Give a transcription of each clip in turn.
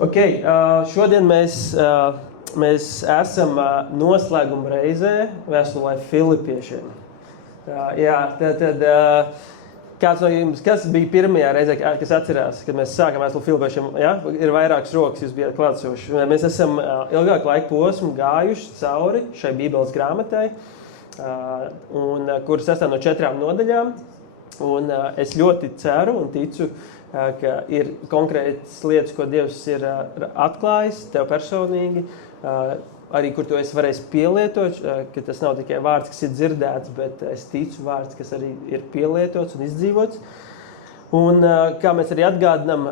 Šodien mēs esam noslēguma reizē vēstulē Filipiešiem. Kāds no jums, kas bija pirmajā reizē, kas atcerās, kad mēs sākam vēstuli Filipiešiem? Ja? Ir vairākas rokas, jūs bijat klātsoši. Mēs esam ilgāku laiku posmu gājuši cauri šai Bībeles grāmatai, kur sastāv no 4 nodaļām. Un es ļoti ceru un ticu, ka ir konkrētas lietas, ko Dievs ir atklājis tev personīgi, arī kur tu esi varējis pielietot, ka tas nav tikai vārds, kas ir dzirdēts, bet es ticu vārds, kas arī ir pielietots un izdzīvots. Un kā mēs arī atgādinām,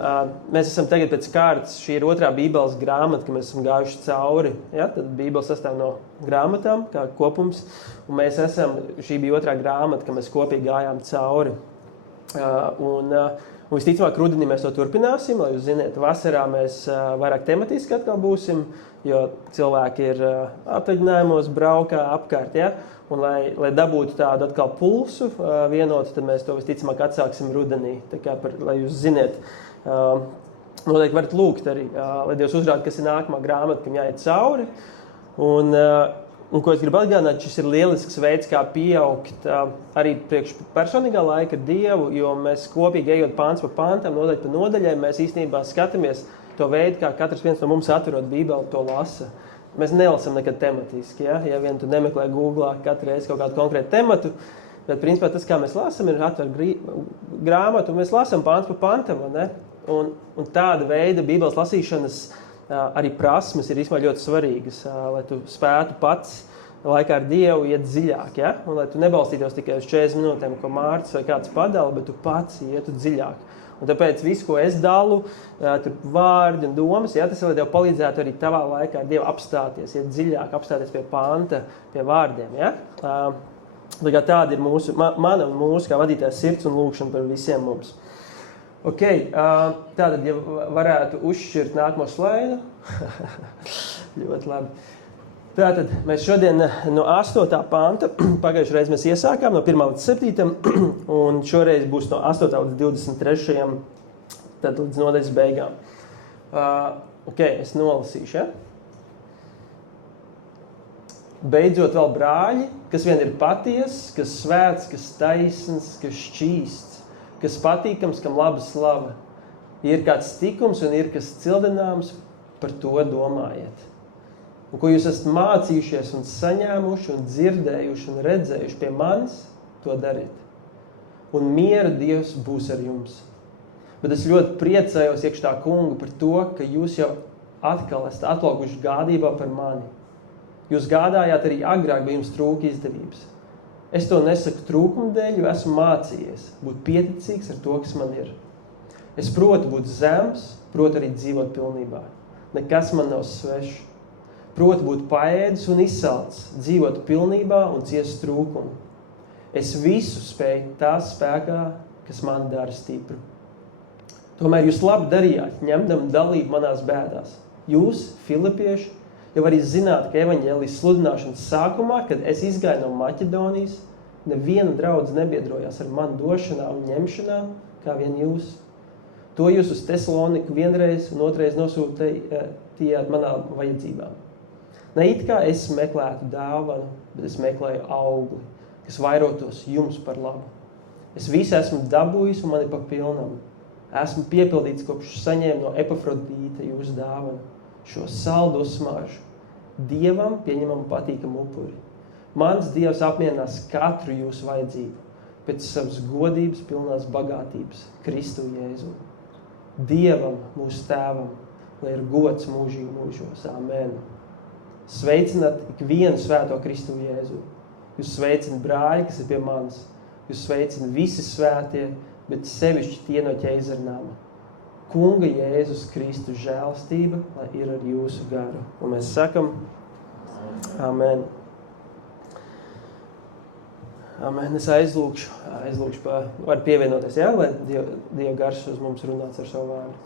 mēs esam tagad pēc kārtas, šī ir 2. Bībeles grāmata, ka mēs esam gājuši cauri. Ja? Tad Bībele sastāv no grāmatām, kā kopums, un šī bija 2. grāmata, ka mēs kopīgi gājām cauri. Un visticamāk, rudenī mēs to turpināsim, lai jūs ziniet, vasarā mēs vairāk tematiski atkal būsim, jo cilvēki ir atvaļinājumos, braukā apkārt, ja? Un lai dabūtu tādu atkal pulsu vienotu, tad mēs to visticamāk atsāksim rudenī. Tā kā lai jūs ziniet, noteikti varat lūgt arī, lai Dievs uzrāda, kas ir nākamā grāmata, kam jāiet cauri. Un ko es gribu atgādināt, šis ir lielisks veids, kā pieaugt arī priekš personīgā laika ar Dievu, jo mēs kopīgi ejot pants pa pantam, nodaļu pa nodaļai, mēs īstenībā skatāmies to veidu, kā katrs viens no mums atverot Bībeli, to lasa. Mēs nelasam nekad tematiski, ja vien tu nemeklē Googlā katru reizi kaut kādu konkrētu tematu, bet principā tas, kā mēs lasam, ir atver grāmatu, un mēs lasam pants pa pantam, ne? Un tāda veida Bībeles lasīšanas arī prasmes ir īstenībā ļoti svarīgas, lai tu spētu pats laikā ar Dievu iet dziļāk, ja? Un lai tu nebalstītos tikai uz 40 minūtēm, ko Mārcis vai kāds padala, bet tu pats ietu dziļāk. Un tāpēc visu, ko es dalu, tur vārdi un domas, ja, tas lai tev palīdzētu arī tavā laikā ar Dievu apstāties, iet dziļāk, apstāties pie panta, pie vārdiem, ja? Tāda ir mana un mūsu kā vadītājs sirds un lūkšana par visiem mums. Tātad, ja varētu uzšķirt nākamo slaidu. Ļoti labi. Tātad, mēs šodien no 8. panta, pagājušajā reizē mēs iesākām no 1. līdz 7. Un šoreiz būs no 8. līdz 23. Tad līdz nodaļas beigām. Es nolasīšu, ja? Beidzot vēl brāļi, kas vien ir patiess, kas svēts, kas taisns, kas šķīsts, kas patīkams, kam laba slava. Ir kāds tikums un ir kas cildināms, par to domājiet. Un ko jūs esat mācījušies un saņēmuši un dzirdējuši un redzējuši pie manis, to dariet. Un miera Dievs būs ar jums. Bet es ļoti priecājos iekš tā kunga par to, ka jūs jau atkal esat atlaukuši gādībā par mani. Jūs gādājāt arī agrāk, bet jums trūka izdevības. Es to nesaku trūkuma dēļ, jo esmu mācījies būt pieticīgs ar to, kas man ir. Es protu būt zems, protu arī dzīvot pilnībā. Nekas man nav svešs. Protu būt paēdis un izsalts, dzīvot pilnībā un ciest trūkumu. Es visu spēju tā spēkā, kas man dara stipru. Tomēr jūs labi darījāt, ņemdam dalību manās bēdās. Jūs, Filipieši, jau arī zināt, ka evaņģēlijas sludināšanas sākumā, kad es izgāju no Maķedonijas, neviena draudze nebiedrojās ar manu došanā un ņemšanā, kā vien jūs. To jūs uz Tesaloniku vienreiz un otrais nosūtījāt manā vajadzībām. Ne it kā es meklētu dāvanu, bet es meklēju augli, kas vairotos jums par labu. Es visu esmu dabūjis un man ir pa pilnam. Esmu piepildīts, kopš saņēmu no Epafrodīta jūsu dāvanu. Šo saldu uzsmaržu, Dievam pieņemam patīkamu upuri. Mans Dievs apmierinās katru jūsu vajadzību pēc savas godības pilnās bagātības, Kristu Jēzu. Dievam, mūsu tēvam, lai ir gods mūžīgi mūžos. Amen. Sveicināt ikvienu svēto Kristu Jēzu. Jūs sveicināt brāļi, kas ir pie manis. Jūs sveicināt visi svētie, bet sevišķi tie no ķeizarnāma. Kunga Jēzus Kristus žēlastība, lai ir ar jūsu garu. Un mēs sakam, amen. Amen. Es aizlūkšu var pievienoties, jā, lai Dieva gars uz mums runāts ar savu vārdu.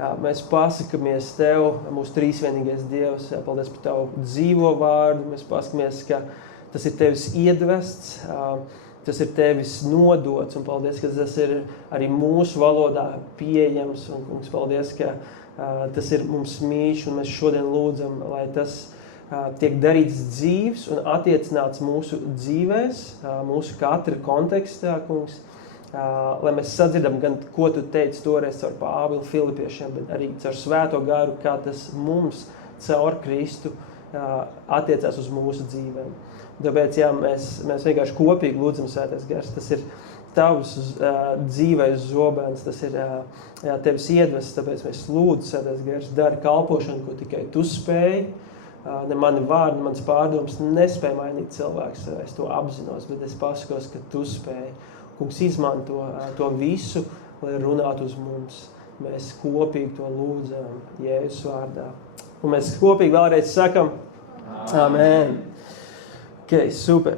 Jā, mēs pasakamies Tev, mūsu trīsvienīgais Dievs, jā, paldies par Tavu dzīvo vārdu. Mēs pasakamies, ka tas ir Tevis iedvests, tas ir Tevis nodots, un paldies, ka tas ir arī mūsu valodā pieejams, un kungs, paldies, ka tas ir mums mīļš, un mēs šodien lūdzam, lai tas tiek darīts dzīves un attiecināts mūsu dzīvēs, mūsu katra kontekstā, kungs, lai mēs sadzirdam gan, ko tu teici toreiz caur Pāvilu Filipiešiem, bet arī caur Svēto garu, kā tas mums caur Kristu attiecās uz mūsu dzīvēm. Tāpēc, mēs vienkārši kopīgi lūdzam Svētais Gars, tas ir tavs dzīvais zobens, tas ir tevis iedvests, tāpēc mēs lūdzu, Svētais Gars, dari kalpošanu, ko tikai tu spēj. Ne mani vārdi, ne mans pārdoms nespēj mainīt cilvēks, es to apzinos, bet es pasakos, ka tu spēj. Kungs izmanto to visu, lai runātu uz mums. Mēs kopīgi to lūdzam Jēzus vārdā. Un mēs kopīgi vēlreiz sakam, Amen. Ok, super.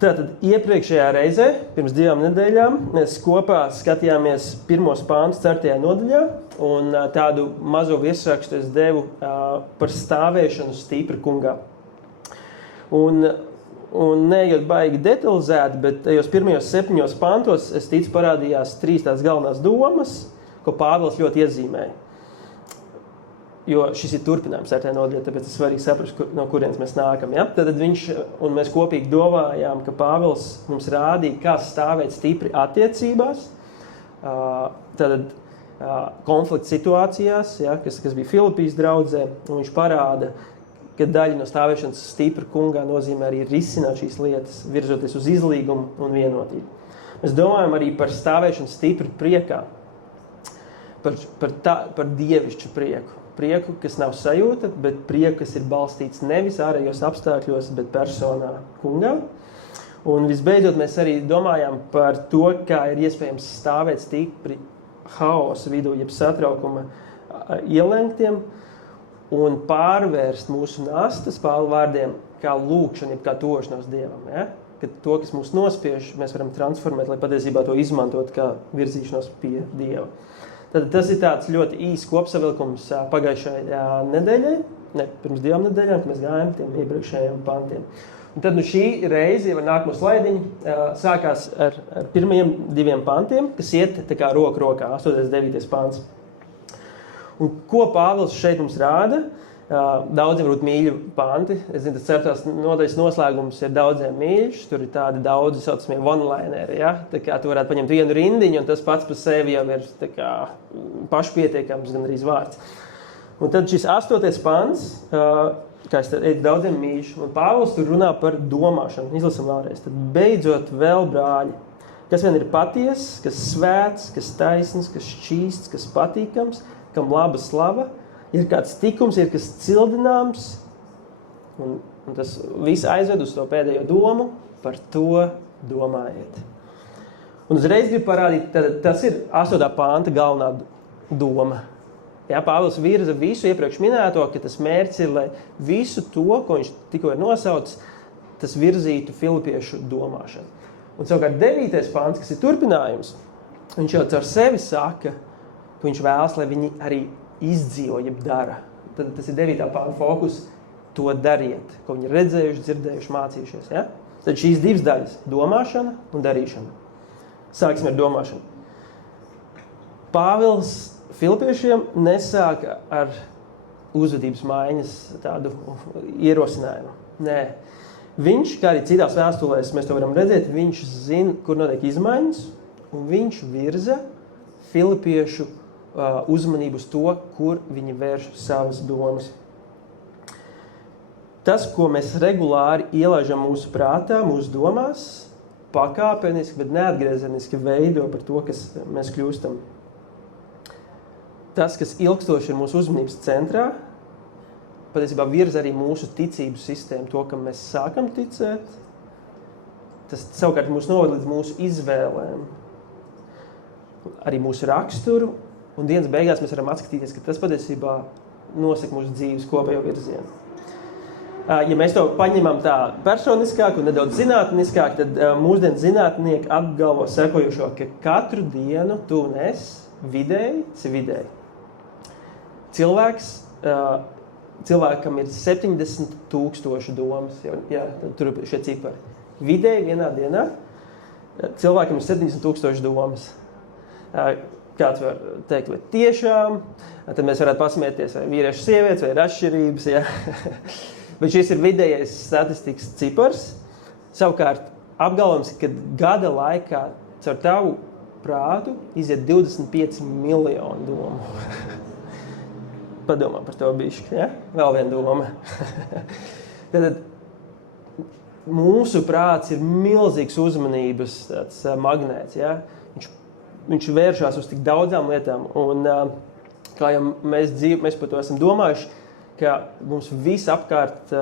Tātad iepriekšējā reizē, pirms 2 nedēļām, mēs kopā skatījāmies pirmos pāntus 4. nodaļā, un tādu mazo virsrakstu es devu par stāvēšanu stipri kungā. Un neejot baigi detalizēti, bet tajos pirmajos 7 pantos, es ticu, parādījās 3 tās galvenās domas, ko Pāvils ļoti iezīmēja. Jo šis ir turpinājums 4. nodaļā, tāpēc es svarīgi saprast, no kurienes mēs nākam. Ja? Tad viņš un mēs kopīgi domājām, ka Pāvils mums rādīja, kā stāvēt stipri attiecībās, konflikta situācijās, ja? kas bija Filipijas draudzē, un viņš parāda, ka daļa no stāvēšanas stipri kungā nozīmē arī risināt šīs lietas, virzoties uz izlīgumu un vienotību. Mēs domājam arī par stāvēšanu stipri priekā, par dievišķu prieku. Prieku, kas nav sajūta, bet prieku, kas ir balstīts nevis ārējos apstākļos, bet personā kungā. Un visbeidzot, mēs arī domājām par to, kā ir iespējams stāvēt stipri haosa vidū, jeb satraukuma ielenktiem, un pārvērst mūsu nastas, Pāvila vārdiem, kā lūkšana, jeb kā tošanos Dievam. Ja? Ka to, kas mūs nospiež, mēs varam transformēt, lai patiesībā to izmantot kā virzīšanos pie Dieva. Tad tas ir tāds ļoti īs kopsavilkums pagājušajai nedēļai, pirms 2 nedēļām, kad mēs gājām tiem iepriekšējiem pantiem. Un tad šī reize, jau ar nākamo slaidiņu, sākās ar pirmajiem 2 pantiem, kas iet tā kā roku rokā, 8. 9. pants. Un ko Pāvils šeit mums rāda? Daudziem varbūt mīļu panti. Es zinu, tas 4. nodaļas noslēgums ir daudziem mīļš. Tur ir tādi daudzi saucamie one-lineri. Ja? Tā kā tu varētu paņemt vienu rindiņu, un tas pats par sevi jau ir tā kā pašpietiekams, gan arī vārds. Un tad šis 8. pants, kā es teicu, daudziem mīļš. Un Pāvils tur runā par domāšanu. Izlasam vēlreiz. Tad beidzot vēl, brāļi, kas vien ir patiess, kas svēts, kas taisns, kas šķīsts, kas patīkams, kam laba slava, ir kāds tikums, ir kas cildināms, un tas viss aizved uz to pēdējo domu, par to domājiet. Un uzreiz gribu parādīt, tas ir 8. panta galvenā doma. Ja, Pāvils virza visu iepriekš minēto, ka tas mērķis ir, lai visu to, ko viņš tikko ir nosaucis, tas virzītu filipiešu domāšanu. Un savukārt 9. pants, kas ir turpinājums, viņš jau caur sevi saka, ka viņš vēlas, lai viņi arī izdzīvo, jeb dara. Tad tas ir 9. pānta fokus, to dariet, ko viņi ir redzējuši, dzirdējuši, mācījušies. Ja? Tad šīs 2 daļas, domāšana un darīšana. Sāksim ar domāšanu. Pāvils Filipiešiem nesāka ar uzvedības maiņas tādu ierosinājumu. Nē. Viņš, kā arī citās vēstulēs, mēs to varam redzēt, viņš zina, kur notiek izmaiņas, un viņš virza filipiešu uzmanību uz to, kur viņi vērš savas domas. Tas, ko mēs regulāri ielaižam mūsu prātā, mūsu domās, pakāpeniski, bet neatgriezeniski veido par to, kas mēs kļūstam. Tas, kas ilgstoši ir mūsu uzmanības centrā, patiesībā virza arī mūsu ticības sistēmu, to, kam mēs sākam ticēt. Tas savukārt mūs noved līdz mūsu izvēlēm, arī mūsu raksturu, un dienas beigās mēs varam atskatīties, ka tas patiesībā nosaka mūsu dzīves kopējo virzienu. Ja mēs to paņemam tā personiskāk un nedaudz zinātniskāk, tad mūsdienu zinātnieki apgalvo sekojošo, ka katru dienu tu un es vidēji. Cilvēkam ir 70,000 domas, jā, tur ir šie cipari. Vidēji vienā dienā cilvēkam ir 70,000 domas. kāds var teikt, vai tiešām, tad mēs varētu pasmieties, vai vīrieši sievietes, vai ir atšķirības, ja? Bet šis ir vidējais statistikas cipars. Savukārt, apgalvojums, ka gada laikā caur tavu prātu iziet 25 miljonu domu. Padomā par to bišķi, ja? Vēl viena doma. Tad mūsu prāts ir milzīgs uzmanības tāds magnēts, ja? Viņš vēršās uz tik daudzām lietām, un kā jau mēs par to esam domājuši, ka mums visapkārt,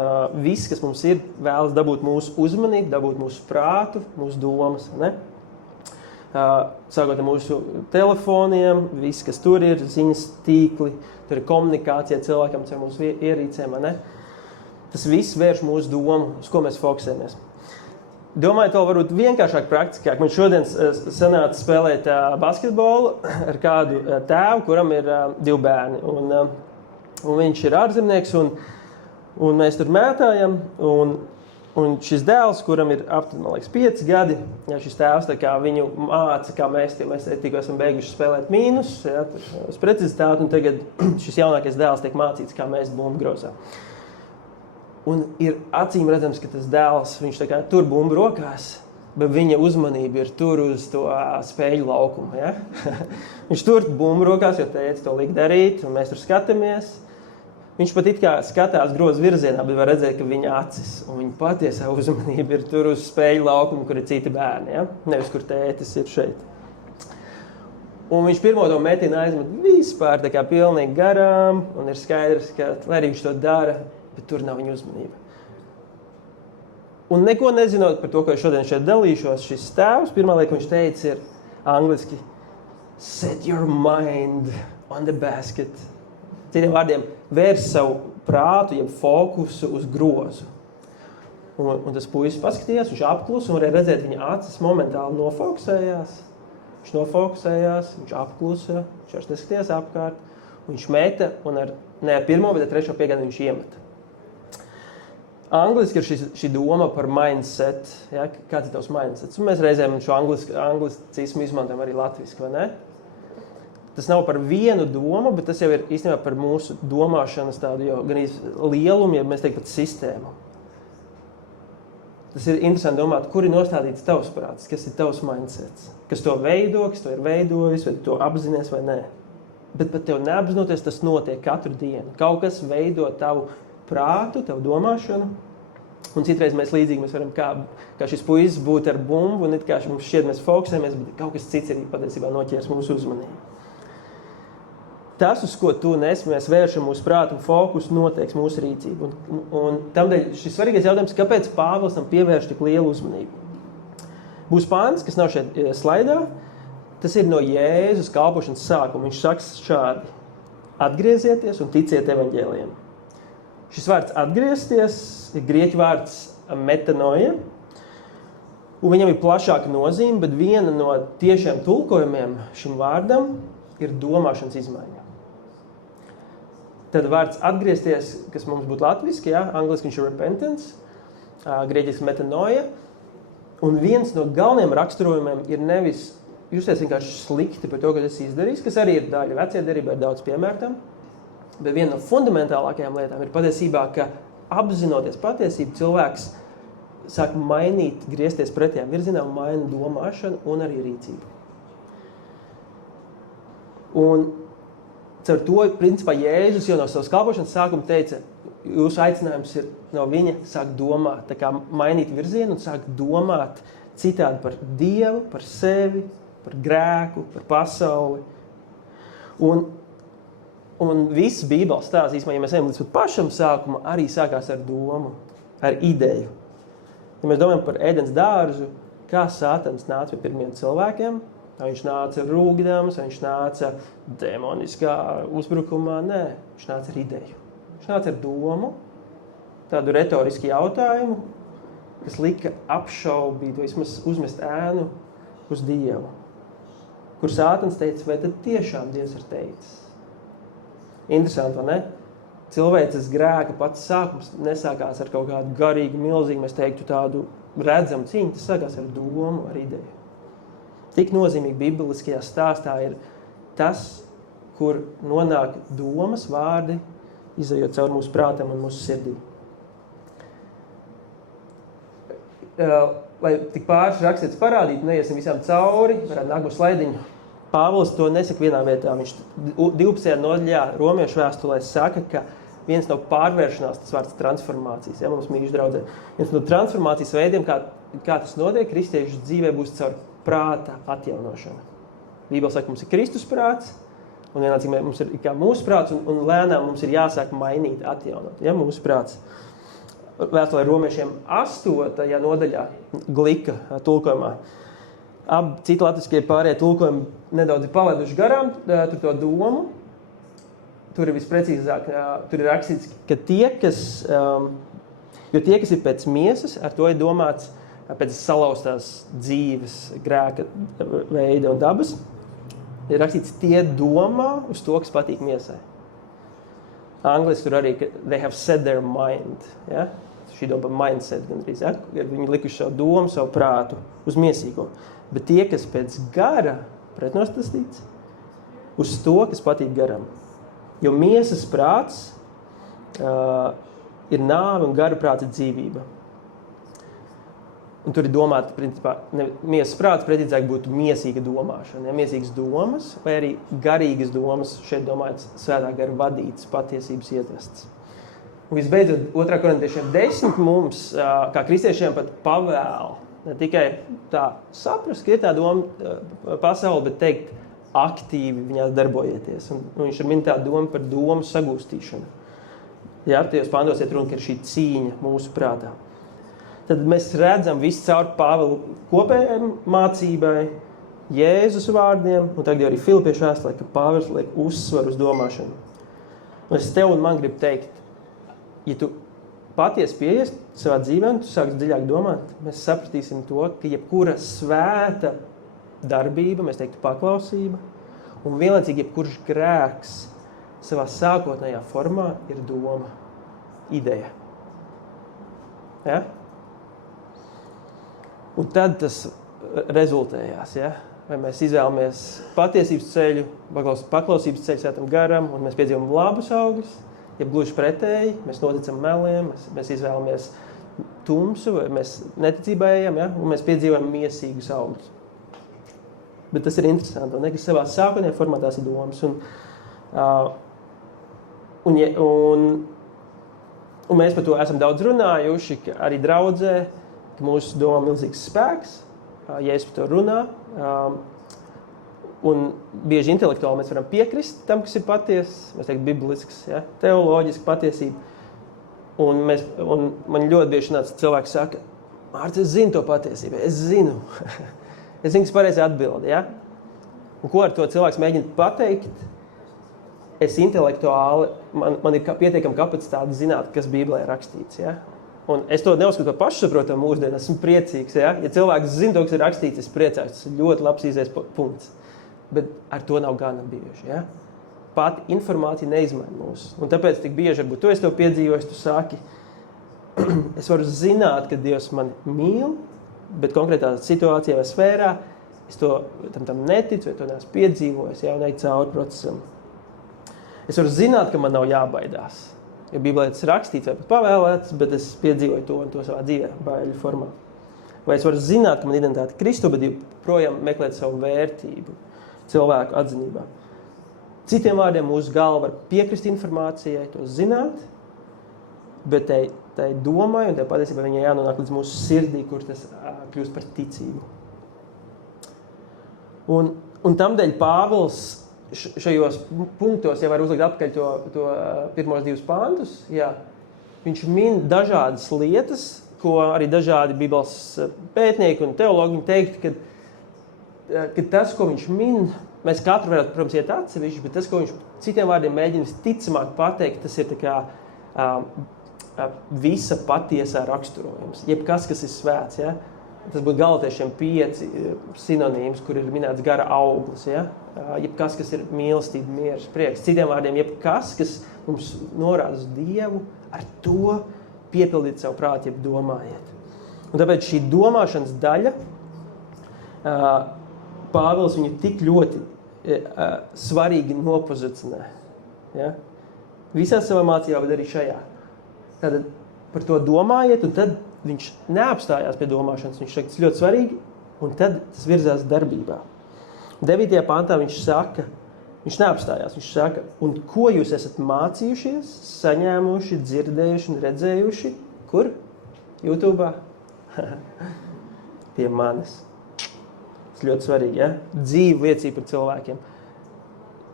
viss, kas mums ir, vēlas dabūt mūsu uzmanību, dabūt mūsu prātu, mūsu domas, ne? Sākot ar mūsu telefoniem, viss, kas tur ir, ziņas tīkli, tur ir komunikācija cilvēkam ar mūsu ierīcēm, ne? Tas viss vērš mūsu domu, uz ko mēs fokusējamies. Domāju, to varbūt vienkāršāk, praktiskāk. Man šodien sanāca spēlēt basketbolu ar kādu tēvu, kuram ir 2 bērni. Un viņš ir ārzemnieks, un mēs tur mētājam. Un šis dēls, kuram ir aptuveni, man liekas, 5 gadi, ja šis tēvs tā kā viņu māca, kā mēs tikko esam beiguši spēlēt mīnus, ja, uz precizitāti, un tagad šis jaunākais dēls tiek mācīts, kā mēs bumbu grozām. Un ir acīm redzams, ka tas dēls, viņš tā kā tur bumbu rokās, bet viņa uzmanība ir tur uz to spēļu laukumu, ja? Viņš tur bumbu rokās, jo teica to liek darīt, un mēs tur skatāmies. Viņš pat it kā skatās grozu virzienā, bet var redzēt, ka viņa acis un viņa patiesā uzmanība ir tur uz spēļu laukumu, kur ir citi bērni, ja? Nevis, kur tētis ir šeit. Un viņš pirmo to metienu aizmet vispār tā kā pilnīgi garām, un ir skaidrs, ka, lai arī viņš to dara, bet tur nav viņa uzmanība. Un neko nezinot par to, ko es šodien šeit dalīšos, šis tēvs, pirmā lieta, ko viņš teica, ir angliski set your mind on the basket. Citiem vārdiem, vērs savu prātu, jeb fokusu uz grozu. Un tas puisis paskatījās, viņš apklusa, un varēja redzēt, viņa acis momentāli nofokusējās. Viņš nofokusējās, viņš apklusa, viņš vairs neskatījās apkārt, un viņš meta, un ne ar pirmo, bet ar trešo piegādi viņš iemeta. Angliski ir šī doma par mindset, ja? Kāds ir tavs mindsets? Un mēs reizēm šo anglicismu izmantojam arī latviski, vai ne? Tas nav par vienu domu, bet tas jau ir īstenībā par mūsu domāšanas tādu jau gan lielumu, ja mēs teiktu pat sistēmu. Tas ir interesanti domāt, kur ir nostādīts tavs prāts, kas ir tavs mindsets, kas to veido, kas to ir veidojis, vai to apzinies vai nē. Bet pat tev neapzinoties, tas notiek katru dienu. Kaut kas veido tavu prātu, tavu domāšanu, un citreiz mēs varam kā šis puisis būt ar bumbu, un it kā mums šķiet mēs fokusējamies, bet kaut kas cits arī patiesībā noķers mūsu uzmanību. Tas, uz ko tu un es, mēs vēršam mūsu prātu un fokusu, noteiks mūsu rīcību. Un tamdēļ šis svarīgais jautājums, kāpēc Pāvils tam pievērš tik lielu uzmanību? Būs pāns, kas nav šeit slaidā, tas ir no Jēzus kalpošanas sākuma. Viņš saka šādi: atgriezieties un ticiet evaņģēlijam. Šis vārds atgriezties ir grieķu vārds metanoia, un viņam ir plašāka nozīme, bet viena no tiešiem tulkojumiem šim vārdam ir domāšanas izmaiņa. Tad vārds atgriezties, kas mums būtu latviski, ja? Angliski viņš ir repentance, grieķiski metanoia, un viens no galvenajiem raksturojumiem ir nevis justies vienkārši slikti par to, ko esi izdarījis, kas arī ir daļa vecajā derībā, ir daudz piemērtam, bet viena no fundamentālākajām lietām ir patiesībā, ka apzinoties patiesību, cilvēks sāk mainīt, griezties pretējām virzienā un maina domāšanu un arī rīcību. Un caur to, principā, Jēzus jau no savas kalpošanas sākuma teica, jūsu aicinājums ir no viņa sākt domāt, tā kā mainīt virzienu un sākt domāt citādi par Dievu, par sevi, par grēku, par pasauli. Un viss Bībeles stāsts, īstenībā, ja mēs ejam līdz pat pašam sākuma, arī sākās ar domu, ar ideju. Ja mēs domājam par Ēdens dārzu, kā Sātans nāca pie pirmiem cilvēkiem, vai viņš nāca rūgdams, vai viņš nāca demoniskā uzbrukumā, nē, viņš nāca ar ideju. Viņš nāca ar domu, tādu retorisku jautājumu, kas lika apšaubīt, vai vismaz uzmest ēnu uz Dievu. Kur Sātans teica, vai tad tiešām Dievs ir teicis? Interesanti, vai ne? Cilvēces grēka pats sākums nesākās ar kaut kādu garīgu, milzīgu, mēs teiktu tādu redzamu cīņu, tas sākās ar domu, ar ideju. Tik nozīmīgi bibeliskajā stāstā ir tas, kur nonāk domas, vārdi, izejot caur mūsu prātam un mūsu sirdī. Lai tik pāris rakstīts parādītu, neiesim visām cauri, varētu nākt uz slaidiņu. Pāvils to nesaka vienā vietā. Viņš 12. nodaļā Romiešu vēstulē saka, ka viens no pārvēršanās, tas vārds transformācijas, ja mums mīļš draudzē, viens no transformācijas veidiem, kā tas notiek, kristiešu dzīvē būs caur prāta atjaunošanu. Bībele saka, mums ir Kristus prāts, un vienlaicīgi mums ir kā mūsu prāts, un lēnām mums ir jāsāk mainīt, atjaunot, ja, mūsu prāts. Vēstulē Romiešiem 8. nodaļā, Glika tulkojumā. Citi latviskie pārējie tulkojumi nedaudz ir palaiduši garām tur to domu. Tur ir visprecīzāk, tur ir rakstīts, ka tie, kas ir pēc miesas, ar to ir domāts pēc salauztās dzīves, grēka veida un dabas. Ir rakstīts, tie domā uz to, kas patīk miesai. Angliski tur arī, ka they have set their mind, ja? Šī doma mindset gandrīz, ja? Viņi likuši savu domu, savu prātu uz miesīgo. Bet tie, kas pēc gara pretnostastīts, uz to, kas patīk garam. Jo miesas prāts ir nāve un gara prāts ir dzīvība. Un tur ir domāta, principā, miesas prāts pretīdzāk būtu miesīga domāšana. Ja? Miesīgas domas vai arī garīgas domas, šeit domāts svētā gara vadītas, patiesības ietvests. Un visbeidzot, 2. korintiešiem 10 mums, kā kristiešiem, pat pavēl, ne tikai tā saprast, ka ir tā doma pasauli, bet teikt aktīvi viņās darbojieties. Un viņš ir min tā doma par domu sagūstīšanu. Ja, tajos pantos iet runa, ka ir šī cīņa mūsu prātā. Tad mēs redzam visu caur Pāvila kopējai mācībai, Jēzus vārdiem, un tagad arī Filipiešu vēstulē, ka Pāvils liek uzsvaru uz domāšanu. Un es tev un man gribu teikt, ja tu patiesi pieies savā dzīvē, un tu sāks dziļāk domāt, mēs sapratīsim to, ka jebkura svēta darbība, mēs teiktu paklausība, un vienlaicīgi jebkurš grēks savā sākotnējā formā ir doma, ideja. Ja? Un tad tas rezultējās, ja? Vai mēs izvēlamies patiesības ceļu, paklausības ceļu svētam garam, un mēs piedzīvam labus augļus, ja gluži pretēji, mēs noticam meliem, mēs izvēlamies tumsu, vai mēs neticībā ejam, ja? Un mēs piedzīvojam miesīgus augļus. Bet tas ir interesanti, un ka savā sākotnējā formā tās ir domas. Un mēs par to esam daudz runājuši, ka arī draudzē, ka mūsu domā milzīgs spēks, ja es par to runā, un bieži intelektuāli mēs varam piekrist tam, kas ir patiesas, mēs teiktu biblisks, ja? Teoloģiski patiesība. Un man ļoti bieži nāc cilvēki saka, Mārcis, es zinu to patiesību, es zinu. Es zinu, kas pareizi atbildi, ja? Un ko ar to cilvēks mēģina pateikt? Es intelektuāli, man ir pietiekama kapacitāte zināt, kas Bībelē ir rakstīts, ja? Un es to neuzskatu par pašsaprotamu mūsdienu, esmu priecīgs, ja? Ja cilvēks zina to, kas ir rakstīts, es priecājos, tas ir ļoti labs izējas punkts. Bet ar to nav gana bieži, ja? Pati informācija neizmaina mūs. Un tāpēc tik bieži, varbūt tu esi to piedzīvojis, tu saki, es varu zināt, ka Dievs mani mīl, bet konkrētā situācijā vai sfērā es to tam neticu, vai to neesmu piedzīvojis, ja, un ej cauri procesam. Es varu zināt, ka man nav jābaidās, jo Bībelē tas rakstīts vai pat pavēlēts, bet es piedzīvoju to un to savā dzīvē, baiļu formā. Vai es varu zināt, ka man identitāte Kristu, bet joprojām meklēt savu vērtību cilvēku atzinībā. Citiem vārdiem mūsu galva var piekrist informācijai, to zināt, bet tai domai un tai patiesībā viņai jānonāk līdz mūsu sirdī, kur tas kļūst par ticību. Un tamdēļ Pāvils šajos punktos, ja var uzlikt atpakaļ to pirmos 2 pantus, jā, viņš min dažādas lietas, ko arī dažādi Bībeles pētnieki un teologi teikt, ka tas, ko viņš min, mēs katru varētu, protams, iet atsevišķi, bet tas, ko viņš citiem vārdiem mēģina ticamāk pateikt, tas ir tā kā visa patiesā raksturojums. Jebkas, kas ir svēts, ja? Tas būtu Galatiešiem 5 sinonīms, kur ir minēts gara auglis, ja? Jebkas, kas ir mīlestība, mieres, prieks. Citiem vārdiem, jebkas, kas mums norāda uz Dievu, ar to piepildīt savu prātu, jeb domājiet. Un tāpēc šī domāšanas daļa, Pāvils viņu tik ļoti svarīgi nopozicionē. Ja? Visā savā mācībā, bet arī šajā. Tātad par to domājiet, un tad viņš neapstājās pie domāšanas. Viņš saka, tas ļoti svarīgi, un tad tas virzās darbībā. 9. pantā viņš saka, viņš neapstājās, viņš saka, un ko jūs esat mācījušies, saņēmuši, dzirdējuši un redzējuši? Kur? YouTube'ā? Pie manis. Tas ļoti svarīgi, ja? Dzīve liecība par cilvēkiem.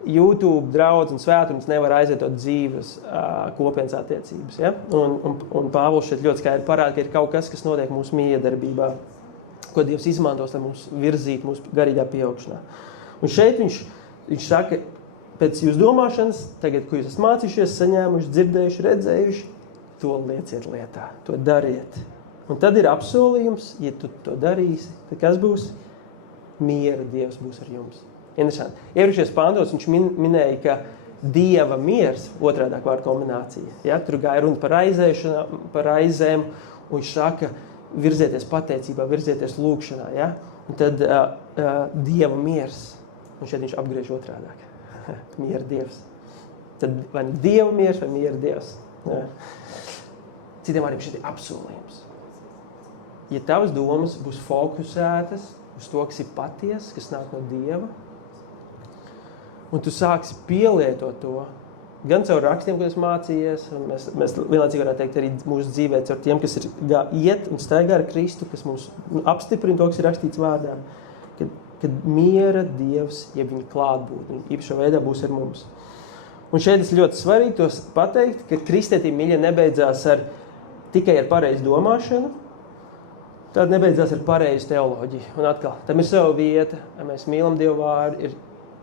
YouTube, draudz un svētums nevar aizvietot dzīves kopienas attiecības. Ja? Un Pāvils šeit ļoti skaidri parāda, ka ir kaut kas, kas notiek mūsu miedarbībā, ko Dievs izmantos, lai mūs virzītu mūsu garīgā pieaugšanā. Un šeit viņš saka, pēc jūsu domāšanas, tagad, ko jūs esat mācījušies, saņēmuši, dzirdējuši, redzējuši, to lieciet lietā, to dariet. Un tad ir apsolījums, ja tu to darīsi, tad kas būs? Miera Dievs būs ar jums. Interesanti. Iepriekšējos pantos viņš minēja, ka Dieva miers, otrādāk vārdu kombinācija. Ja? Tur gāja runa par aizēm, un viņš saka, virzieties pateicībā, virzieties lūkšanā. Ja? Un tad Dieva miers, un šeit viņš apgriež otrādāk. Miera Dievs. Tad vai nu Dieva miers, vai miera Dievs. Ja? Citiem vārdiem šeit ir apsolījums. Ja tavas domas būs fokusētas uz to, kas ir patiesa, kas nāk no Dieva, un tu sāksi pielietot to, gan caur rakstiem, ko esi mācījies, un mēs vienlaicīgi varētu teikt arī mūsu dzīvē caur tiem, kas ir iet un staigā ar Kristu, kas mums apstiprina to, kas ir rakstīts vārdā, kad miera Dievs, ja viņa klātbūtne, īpašā veidā būs ar mums. Un šeit ir ļoti svarīgi tos pateikt, ka kristietība mīļa nebeidzās tikai ar pareizu domāšanu, tad nebeidzās ar pareizu teoloģiju. Un atkal, tam ir sava vieta, ja mēs mīlam Dievu vārdu, ir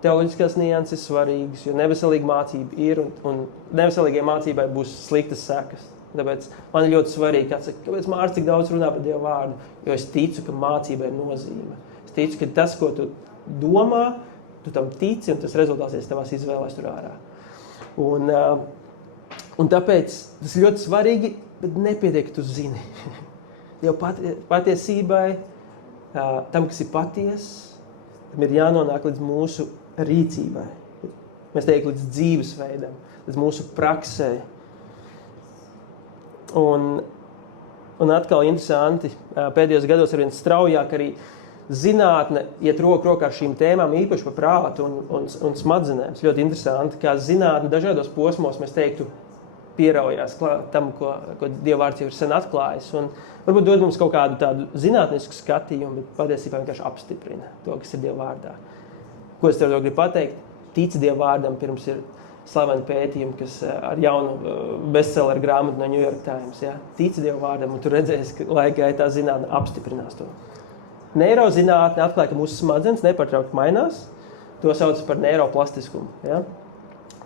teoloģiskās nianses svarīgas, jo neveselīga mācība ir, un neveselīgai mācībai būs sliktas sekas. Tāpēc man ir ļoti svarīgi, kāds saka, kāpēc Mārcis tik daudz runā par Dievu vārdu, jo es ticu, ka mācība ir nozīme. Es ticu, ka tas, ko tu domā, tu tam tici, un tas rezultāsies tavās izvēlēs tur ārā. Un tāpēc tas ir ļoti svarīgi, bet nepietiek, ka tu zini. Jau patiesībai, tam, kas ir paties, tam ir jānonāk līdz mūsu rīcībai. Mēs teiktu līdz dzīvesveidam, līdz mūsu praksē. Un atkal interesanti, pēdējos gados arvien straujāk arī zinātne iet roku rokā ar šīm tēmām, īpaši par prātu un smadzenēm. Tas ļoti interesanti, kā zinātne dažādos posmos, mēs teiktu, pieraujās tam, ko Dieva vārds jau ir sen atklājis. Un varbūt dod mums kaut kādu tādu zinātnisku skatījumu, bet patiesībā vienkārši apstiprina to, kas ir Dieva vārdā. Ko es tev gribu pateikt? Tici Dieva vārdam, pirms ir slaveni pētījumi, kas ar jaunu bestselleru grāmatu no New York Times. Ja? Tici Dieva vārdam, un tu redzēsi, ka laika gaitā zinātne apstiprinās to. Neirozinātne atklāja, ka mūsu smadzenes nepārtraukti mainās. To sauc par neiroplastiskumu. Ja?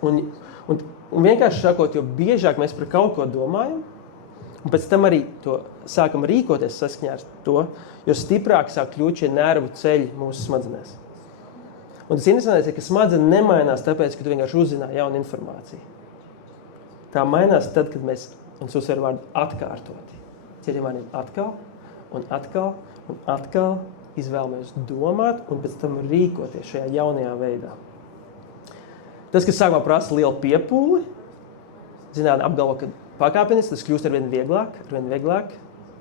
Un vienkārši sakot, jo biežāk mēs par kaut ko domājam, un pēc tam arī to sākam rīkoties saskaņā ar to, jo stiprāk sāk kļūt šie nervu ceļi mūsu smadzenēs. Un tas interesantais ir, ka smadzenes nemainās tāpēc, ka tu vienkārši uzzināji jaunu informāciju. Tā mainās tad, kad mēs, un es uzsveru vārdu atkārtoti, citiem vārdiem atkal un atkal un atkal izvēlamies domāt un pēc tam rīkoties šajā jaunajā veidā. Tas, kas sākumā prasa lielu piepūli, zinātne apgalvo, ka pakāpeniski tas kļūst arvien vieglāk.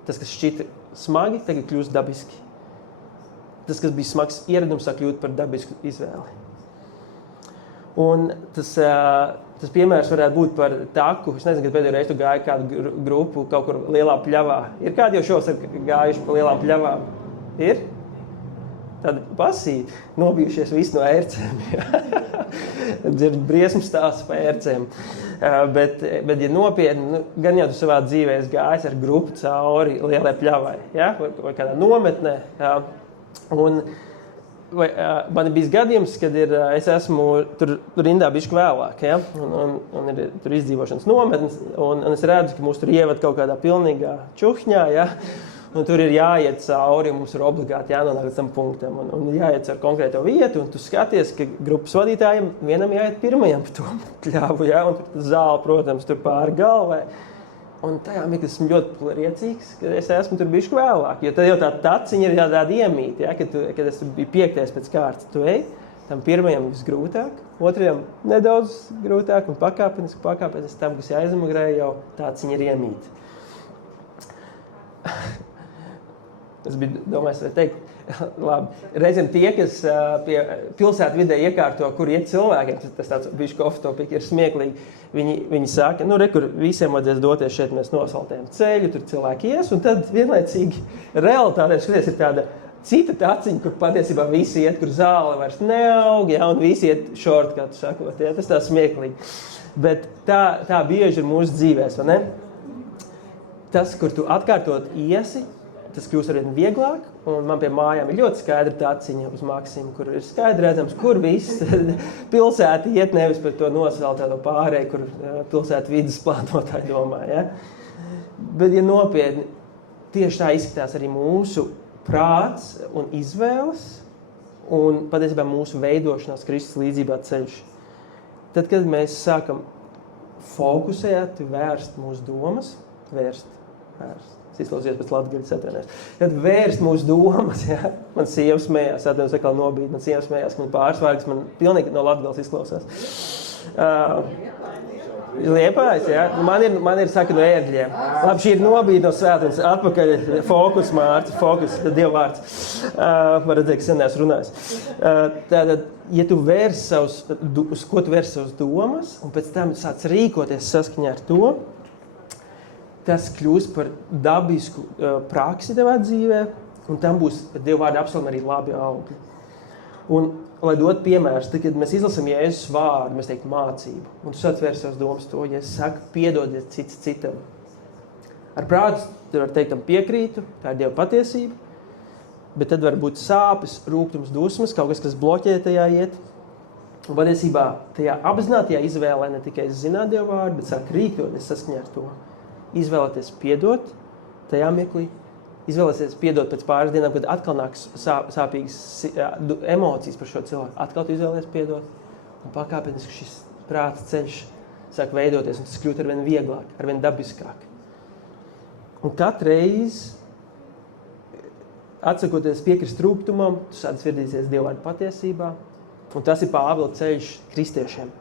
Tas, kas šķita smagi, tagad kļūst dabiski. Tas, kas bija smags ieradums, sāk kļūt par dabisku izvēli. Un tas piemērs varētu būt par taku. Es nezinu, kad pēdējo reizi tu gāji kādu grupu kaut kur lielā pļavā. Ir kādi jau šovasar gājuši pa lielām pļavām? Ir? Tādi pasīvi, nobijušies visi no ērcēm. Dzird briesmu stāsts pa ērcēm. Bet ja nopietni, gan jau tu savā dzīvē esi gājis ar grupu cauri lielai pļavai, ja? Vai kādā nometnē. Ja? Man ir bijis gadījums, kad es esmu tur rindā bišķi vēlāk, ja? un ir tur izdzīvošanas nometnes, un es redzu, ka mūs tur ievad kaut kādā pilnīgā čuhņā, ja? Un tur ir jāiet cauri, un mums ir obligāti jānonāk līdz tam punktam, un jāiet ar konkrēto vietu, un tu skaties, ka grupas vadītājiem vienam jāiet pirmajam pa to pļavu, ja? Un tur zāle, protams, tur pāri galvai. Un tajā mirklī esmu ļoti priecīgs, ka es esmu tur bišķi vēlāk, jo tad jau tā taciņa ir tāda iemīta, ja? Kad es biju 5. pēc kārtas, tu ej, tam pirmajam visgrūtāk, otrajam nedaudz grūtāk un pakāpeniski tam, kas aizmugurē jau tāds viņa ir iemīt. Es biju domājis, vai teikt, labi, reizēm tie, kas pie pilsētu vidē iekārto, kur iet cilvēkiem, tas tāds bišķi off-topic ir smieklīgi, viņi saka, kur visiem vajadzēs doties šeit, mēs nosaltējam ceļu, tur cilvēki ies, un tad vienlaicīgi realitātē, skaties, ir tāda cita taciņa, kur patiesībā visi iet, kur zāle vairs neaug, ja, un visi iet shortcutu sakot, ja, tas tā smieklīgi. Bet tā bieži ir mūsu dzīvēs, vai ne? Tas, kur tu atkārtot iesi, tas kļūst arvien vieglāk, un man pie mājām ir ļoti skaidra taciņa uz Maksimu, kur ir skaidri redzams, kur viss pilsēta iet, nevis par to nosaltēto pārēju, kur pilsētu vidas plānotāji domā. Ja? Bet, ja nopietni, tieši tā izskatās arī mūsu prāts un izvēles, un patiesībā mūsu veidošanās Kristus līdzībā ceļš. Tad, kad mēs sākam fokusēt, vērst mūsu domas, vērst. Es izklausījos pēc latgaļas atvainojos. Tad vērst mūsu domas, ja? Man sieva smējās, atvainojos atkal nobīd, man sieva smējās, man pārsvārgs, man pilnīgi no latgales izklausās. Liepājas, ja? Man ir saka no ērģļiem. Labi, šī ir nobīd no svētdienas, atpakaļ fokus, Mārcis, fokus, Dieva vārds. Var redzēt, ka sen neesmu runājis. Tātad, ja tu vērsi uz ko tu vērsi savas domas, un pēc tam sāc rīkoties saskaņā ar to, tas kļūst par dabisku praksi tevā dzīvē, un tam būs Dieva vārda apsolījumi arī labi augļi. Un, lai dot piemērus, tad, kad mēs izlasam Jēzus vārdu, mēs teiktu mācību, un tu sāc vērst savas domas to, ja es saku, piedodiet cits citam. Ar prātu tu var teikt, tam piekrītu, tā ir Dieva patiesība, bet tad var būt sāpes, rūgtums, dusmas, kaut kas bloķē tajā iet. Un patiesībā tajā apzinātajā izvēlē ne tikai zināt Dieva vārdu, bet sāk rīkoties saskaņā ar to. Izvēlēties piedot tajā mirklī, izvēlēties piedot pēc pāris dienām, kad atkal nāks sāpīgas emocijas par šo cilvēku. Atkal tu izvēlēties piedot, un pakāpeniski šis prāta ceļš sāk veidoties, un tas kļūt arvien vieglāk, arvien dabiskāk. Un katru reizi, atsakoties piekrist rūgtumam, tu sāc virdīsies Dieva vārda patiesībā, un tas ir Pāvila ceļš kristiešiem.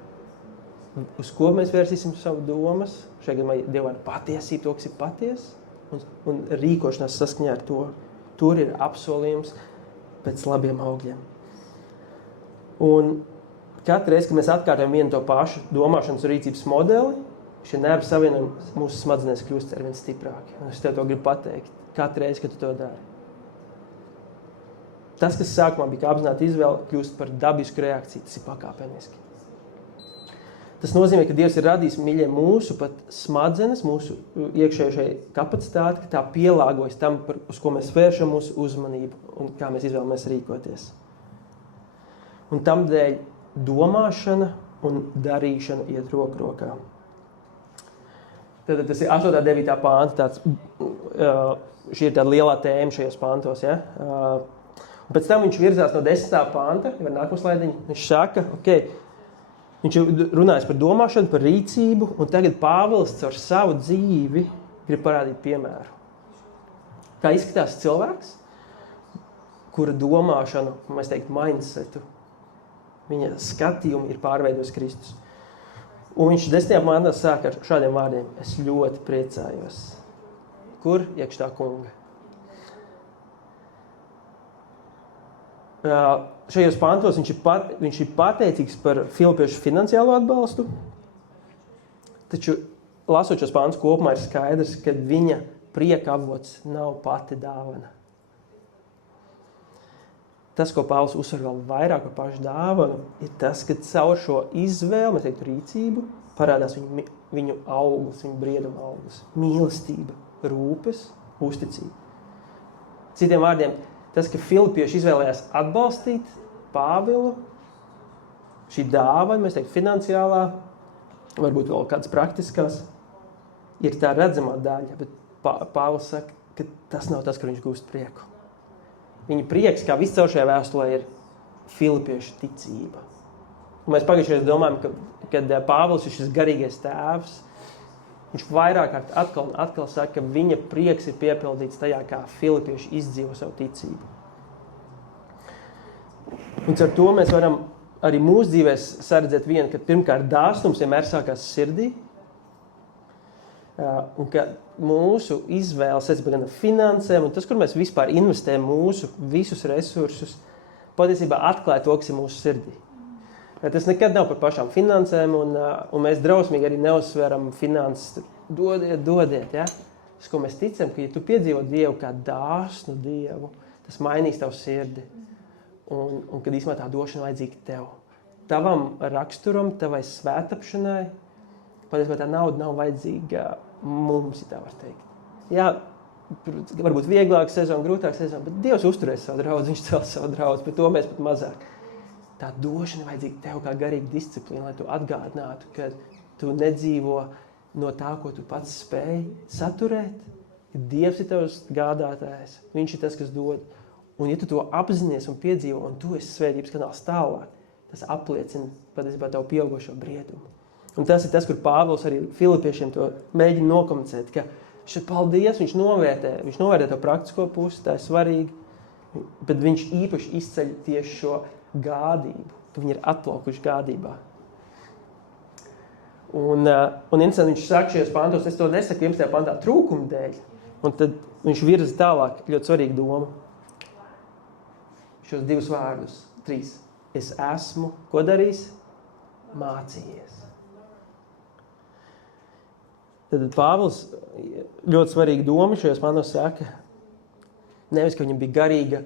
Uz ko mēs vērsīsim savu domas, šajā gadījumā Dieva vārda patiesība, to, kas ir paties, un rīkošanās saskaņā ar to. Tur ir apsolījums pēc labiem augļiem. Un katru reizi, kad mēs atkārtojam vienu to pašu domāšanas rīcības modeli, šie nervu savienojumi mūsu smadzenēs kļūst arvien stiprāki. Un es tev to gribu pateikt, katru reizi, kad tu to dari. Tas, kas sākumā bija kā apzināta izvēle, kļūst par dabisku reakciju, tas ir pakāpeniski. Tas nozīmē, ka Dievs ir radījis, mīļie, mūsu pat smadzenes, mūsu iekšējušai kapacitāti, ka tā pielāgojas tam, uz ko mēs vēršam mūsu uzmanību un kā mēs izvēlamies rīkoties. Un tam dēļ domāšana un darīšana iet roku rokā. Tad tas ir 8. 9. pānta, šī ir tāda lielā tēma šajos pāntos, ja? Un pēc tam viņš virzās no 10. pānta, ja var nākamo slaidiņu, viņš saka, viņš runājas par domāšanu, par rīcību, un tagad Pāvils caur savu dzīvi grib parādīt piemēru. Kā izskatās cilvēks, kura domāšanu, mēs teiktu, mindsetu, viņa skatījumu ir pārveidojis Kristus. Un viņš 10. pāntā sāk ar šādiem vārdiem: es ļoti priecājos. Kur? Iekš tā kunga. Šajos pantos viņš ir pateicīgs par filipiešu finansiālo atbalstu, taču lasot šos pantus kopumā ir skaidrs, ka viņa prieka avots nav pati dāvana. Tas, ko Pāvils uzsver vēl vairāk par pašu dāvanu, ir tas, ka caur šo izvēli, mēs teiktu rīcību, parādās viņu auglis, viņu brieduma auglis, mīlestība, rūpes, uzticība. Citiem vārdiem, tas, ka filipieši izvēlējās atbalstīt Pāvilu, šī dāvana, mēs teiktu finansiālā, varbūt vēl kādas praktiskās, ir tā redzamā daļa, bet Pāvils saka, ka tas nav tas, ka viņš gūst prieku. Viņa prieks, kā viss caur šajā vēstulē, ir filipiešu ticība. Un mēs pagājušajā domājam, kad Pāvils ir šis garīgais tēvs, viņš vairāk kārt atkal saka, ka viņa prieks ir piepildīts tajā, kā filipieši izdzīvo savu ticību. Un ar to mēs varam arī mūsu dzīvēs saredzēt vienu, ka pirmkārt dāsnums vienmēr sākās sirdī. Un ka mūsu izvēle saistībā gan ar finansēm un tas, kur mēs vispār investējam mūsu visus resursus, patiesībā atklāja to, kas ir mūsu sirdī. Tas nekad nav par pašām finansēm, un mēs drausmīgi arī neuzsveram finanses. Dodiet, ja? Tas, ko mēs ticam, ka ja tu piedzīvo Dievu kā dāsnu Dievu, tas mainīs tavu sirdi. Un kad īstenībā tā došana vajadzīga tev. Tavam raksturam, tavai svētapšanai, patiesībā tā nauda nav vajadzīga mums, ja tā var teikt. Jā, varbūt vieglāk sezona, grūtāk sezona, bet Dievs uzturēs savu draudzi, viņš cels savu draudzi, bet to mēs pat mazāk. Tā došana vajadzīga tev kā garīga disciplīna, lai tu atgādinātu, ka tu nedzīvo no tā, ko tu pats spēj saturēt. Dievs ir tavs gādātājs, viņš ir tas, kas dod. Un ja tu to apzinies un piedzīvo, un tu esi svētības kanāls tālāk, tas apliecina patiesībā tavu pieaugošo briedumu. Un tas ir tas, kur Pāvils arī Filipiešiem to mēģina nokomunicēt, ka paldies, viņš novērtē to praktisko pusi, tā ir svarīgi, bet viņš īpaši izceļ tieši šo gādību, ka viņi ir atplaukuši gādībā. Un interesanti, viņš saka šajos pantos, es to nesaku 11. pantā trūkuma dēļ, un tad viņš virza tālāk ļoti svarīgu domu. Šos divus vārdus, 3. Es esmu, ko darījis? Mācījies. Tad Pāvils ļoti svarīgu domu šajos pantos saka, nevis, ka viņam bija garīga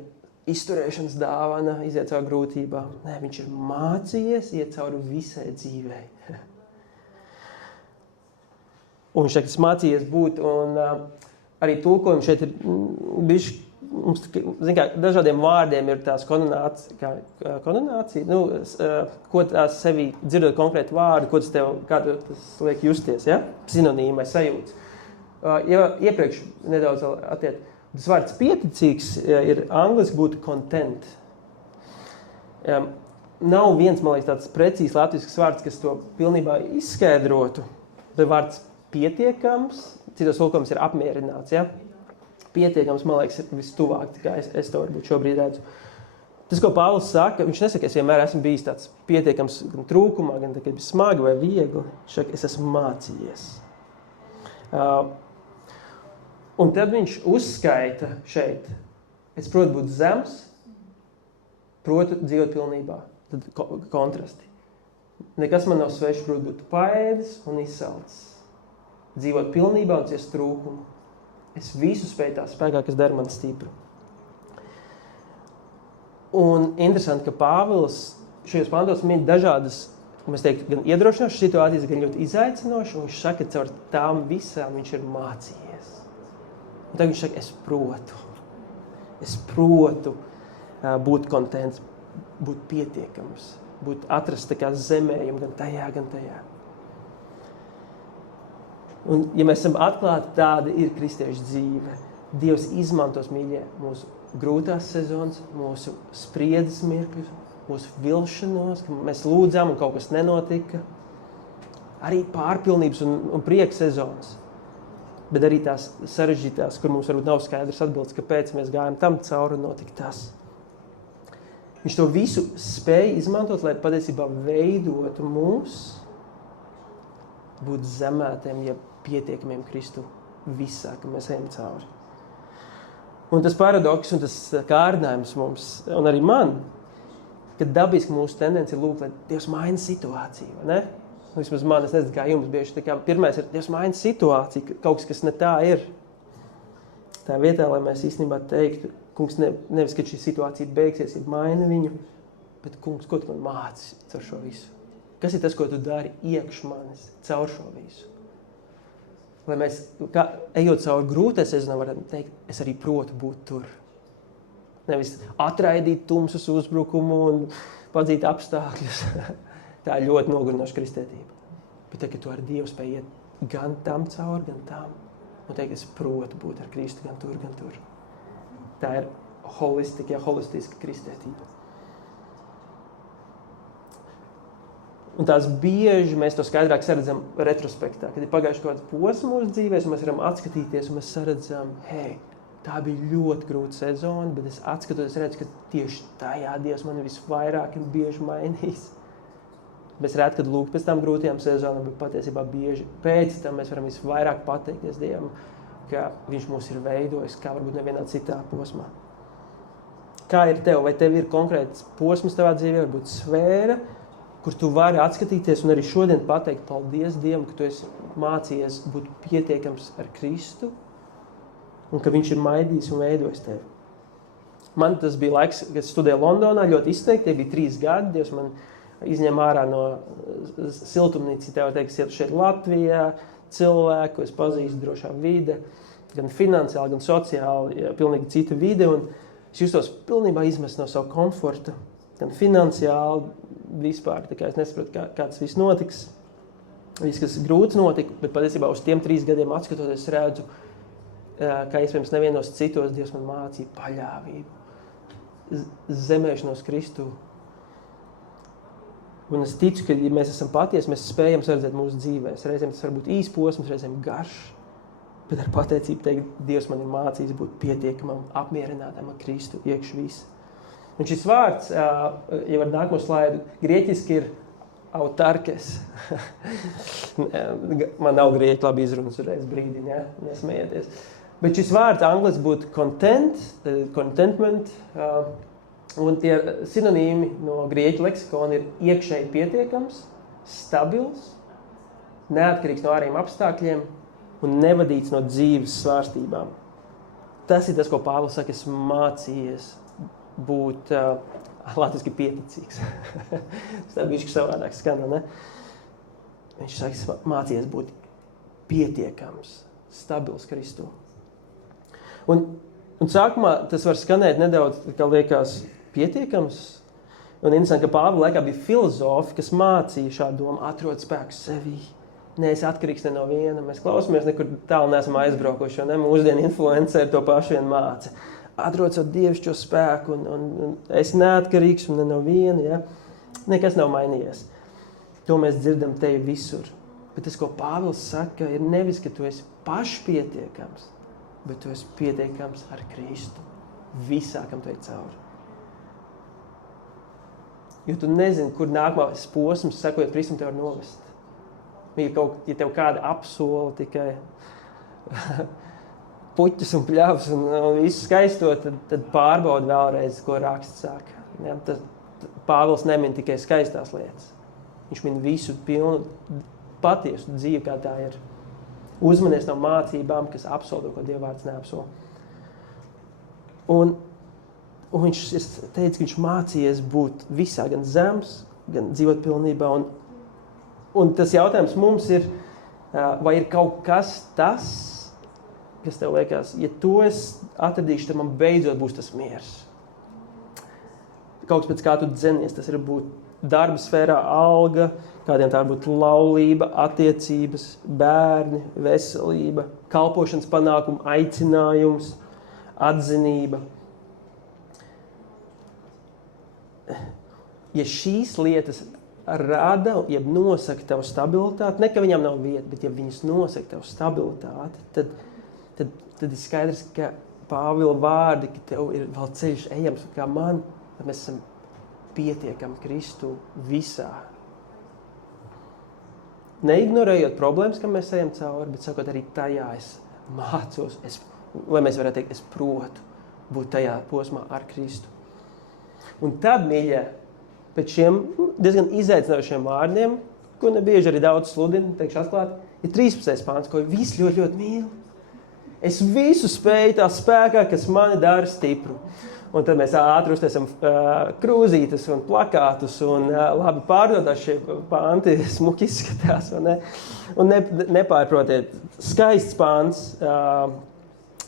izturēšanas dāvana, iziet caur grūtībām. Nē, viņš ir mācījies iet cauri visai dzīvei. Un viņš saka, tas mācījies būt, un arī tulkojumi šeit ir bišķi, mums, zin kā, dažādiem vārdiem ir tās kononācija, ko tās sevi dzirdot konkrētu vārdu, ko tas tev, kā tas liek justies, ja? Sinonīma vai sajūtas. Ja iepriekš nedaudz attiet, tas vārds pieticīgs ir angliski būtu content. Nav viens, man liekas, tāds precīzs latvisks vārds, kas to pilnībā izskaidrotu. Bet vārds pietiekams, citos tulkojums ir apmierināts. Ja? Pietiekams, man liekas, ir vistuvāk, kā es to varbūt šobrīd redzu. Tas, ko Pāvils saka, viņš nesaka, es vienmēr esmu bijis tāds pietiekams gan trūkumā, gan kad bija smagi vai viegli. Viņš saka, es esmu mācījies. Un tad viņš uzskaita šeit, es protu būt zems, protu dzīvot pilnībā. Tad kontrasti. Nekas man nav svešs, protu būt paēdis un izsalcis. Dzīvot pilnībā un ciest trūkumu. Es visu spēju tā spēkā, kas dara man stipru. Un interesanti, ka Pāvils šajos pantos min dažādas, mēs teiktu, gan iedrošinošas situācijas, gan ļoti izaicinošas, un viņš saka, ka caur tām visām viņš ir mācījies. Un tagad viņš saka, es protu būt kontents, būt pietiekams, būt atrast tā kā zemējumu gan tajā, gan tajā. Un, ja mēs esam atklāti, tāda ir kristiešu dzīve. Dievs izmantos, mīļie, mūsu grūtās sezonas, mūsu spriedzes mirkļus, mūsu vilšanos, ka mēs lūdzām un kaut kas nenotika. Arī pārpilnības un prieka sezonas. Bet arī tās sarežģītās, kur mums varbūt nav skaidrs atbildes, kāpēc mēs gājam tam cauri un notika tas. Viņš to visu spēja izmantot, lai patiesībā veidotu mūs būt zemētiem, ja pietiekamiem Kristu visā, ka mēs ejam cauri. Un tas paradoks un tas kārdinājums mums, un arī man, ka dabiski mūsu tendence ir lūgt, lai Dievs maina situāciju, vai ne? Vismaz man, es nezinu, kā jums bieži, tā kā pirmais ir Dievs maina situāciju, kaut kas ne tā ir. Tā vietā, lai mēs īstenībā teiktu, kungs, nevis, ka šī situācija beigsies, ja maina viņu, bet kungs, ko tu man māci caur šo visu? Kas ir tas, ko tu dari iekš manis caur šo visu? Lai mēs, ejot caur grūtais, es varam teikt, es arī protu būt tur. Nevis atraidīt tumsus uzbrukumu un padzīt apstākļus. Tā ir ļoti nogurinoša kristētība. Bet tā, ka tu ar Dievu spēj iet gan tam cauri, gan tam. Un teikt, es protu būt ar Kristu gan tur, gan tur. Tā ir holistiska kristētība. Un tās bieži mēs to skaidrāk saredzam retrospektā, kad ir pagājuši kaut kāds posms mūsu dzīvēs, un mēs varam atskatīties, un mēs saredzam, hei, tā bija ļoti grūta sezona, bet es atskatos, redzu, ka tieši tajā Dievs mani visvairāk ir bieži mainījis. Mēs reti, kad lūk pēc tām grūtajām sezonām, bet patiesībā bieži pēc tam mēs varam visvairāk pateikties Dievam, ka viņš mūs ir veidojis, kā varbūt nevienā citā posmā. Kā ir tev? Vai tev ir konkrēts posms tavā dzīvē, varbūt sfēra, kur tu vari atskatīties un arī šodien pateikt paldies Dievam, ka tu esi mācījies būt pietiekams ar Kristu un ka viņš ir maidījis un veidojis tevi. Man tas bija laiks, kad es studēju Londonā, ļoti izteikti, tie bija 3 gadi, Dievs man izņem ārā no siltumnīca, tev teiks, šeit Latvijā, cilvēku, es pazīstu drošā vide, gan finansiāli, gan sociāli, pilnīgi cita vide, un es justos pilnībā izmest no savu komforta, gan finansiāli, vispār, tā kā es nesaprotu, kā tas viss notiks. Viss, kas grūts notika, bet patiesībā uz tiem 3 gadiem atskatoties, es redzu, kā iespējams nevienos citos Dievs man mācīja paļāvību, zemēšanos Kristu. Un es ticu, ka, ja mēs esam patiesi, mēs spējam redzēt mūsu dzīvēs. Reizēm tas var būt īs posms, reizēm garš, bet ar pateicību teikt, Dievs man ir mācījis būt pietiekamam, apmierinātam ar Kristu iekš visu. Un šis vārds, ja var nākamo slaidu, grieķiski ir autarkes. Man nav grieķi labi izrunas reiz brīdī, ja? Nesmējieties. Bet šis vārds angliski būtu contentment, un tie sinonīmi no grieķu leksikona ir iekšēji pietiekams, stabils, neatkarīgs no ārējiem apstākļiem un nevadīts no dzīves svārstībām. Tas ir tas, ko Pāvils saka, es mācījies būt latviski pieticīgs. Tas bišķi savādāk skan, ne? Viņš saka, es mācījies būt pietiekams, stabils Kristū. Un sākumā tas var skanēt nedaudz, kā liekas, pietiekams. Un interesanti, ka Pāvila laikā bija filozofi, kas mācīja šādu domu, atrod spēku sevī. Neesi atkarīgs ne no viena. Mēs klausamies, nekur tālu neesam aizbraukuši, jo ne? Mūsdienu influenceri to pašu vien māca. Atrod savu dievišķo spēku un esi neatkarīgs un ne no viena. Ja? Nekas nav mainījies. To mēs dzirdam tevi visur. Bet tas, ko Pāvils saka, ir nevis, ka tu esi pašpietiekams, bet tu esi pietiekams ar Kristu. Visā, kam tu ej cauri. Jo tu nezini, kur nākamais posms, sakot Kristum, tev var novest. Ja tev kāda apsola tikai puķis un pļavs un visu skaisto, tad pārbaudi vēlreiz, ko raksts saka. Ja, Pāvils nemin tikai skaistās lietas. Viņš min visu pilnu, patiesu dzīvi, kā tā ir. Uzmanies no mācībām, kas apsola, ko Dieva vārds neapsola. Un viņš teica, ka viņš mācījies būt visā, gan zems, gan dzīvot pilnībā. Un tas jautājums mums ir, vai ir kaut kas tas, kas tev liekas, ja to es atradīšu, tad man beidzot būs tas miers. Kaut kas pēc kā tu dzenies, tas ir būt darba sfērā, alga, kādiem tā būt laulība, attiecības, bērni, veselība, kalpošanas panākuma, aicinājums, atzinība. Ja šīs lietas rada, ja nosaka tev stabilitāti, ne ka viņām nav vieta, bet ja viņas nosaka tev stabilitāti, tad ir skaidrs, ka Pāvila vārdi, ka tev ir vēl ceļš ejams, kā man, tad mēs esam pietiekami Kristu visā. Neignorējot problēmas, kam mēs ejam cauri, bet sakot, arī tajā es mācos, lai mēs varētu teikt, es protu būt tajā posmā ar Kristu. Un tad, mīļie, pēc šiem diezgan izaicinošiem vārdiem, ko nebieži arī daudz sludina, teikšu atklāt, ir 13. pāns, ko visi ļoti, ļoti mīl. Es visu spēju tā spēkā, kas mani dara stipru. Un tad mēs ātri uztaisam krūzītes un plakātus un labi pārdodās šie panti, smuki izskatās. Un nepārprotiet, skaists pants.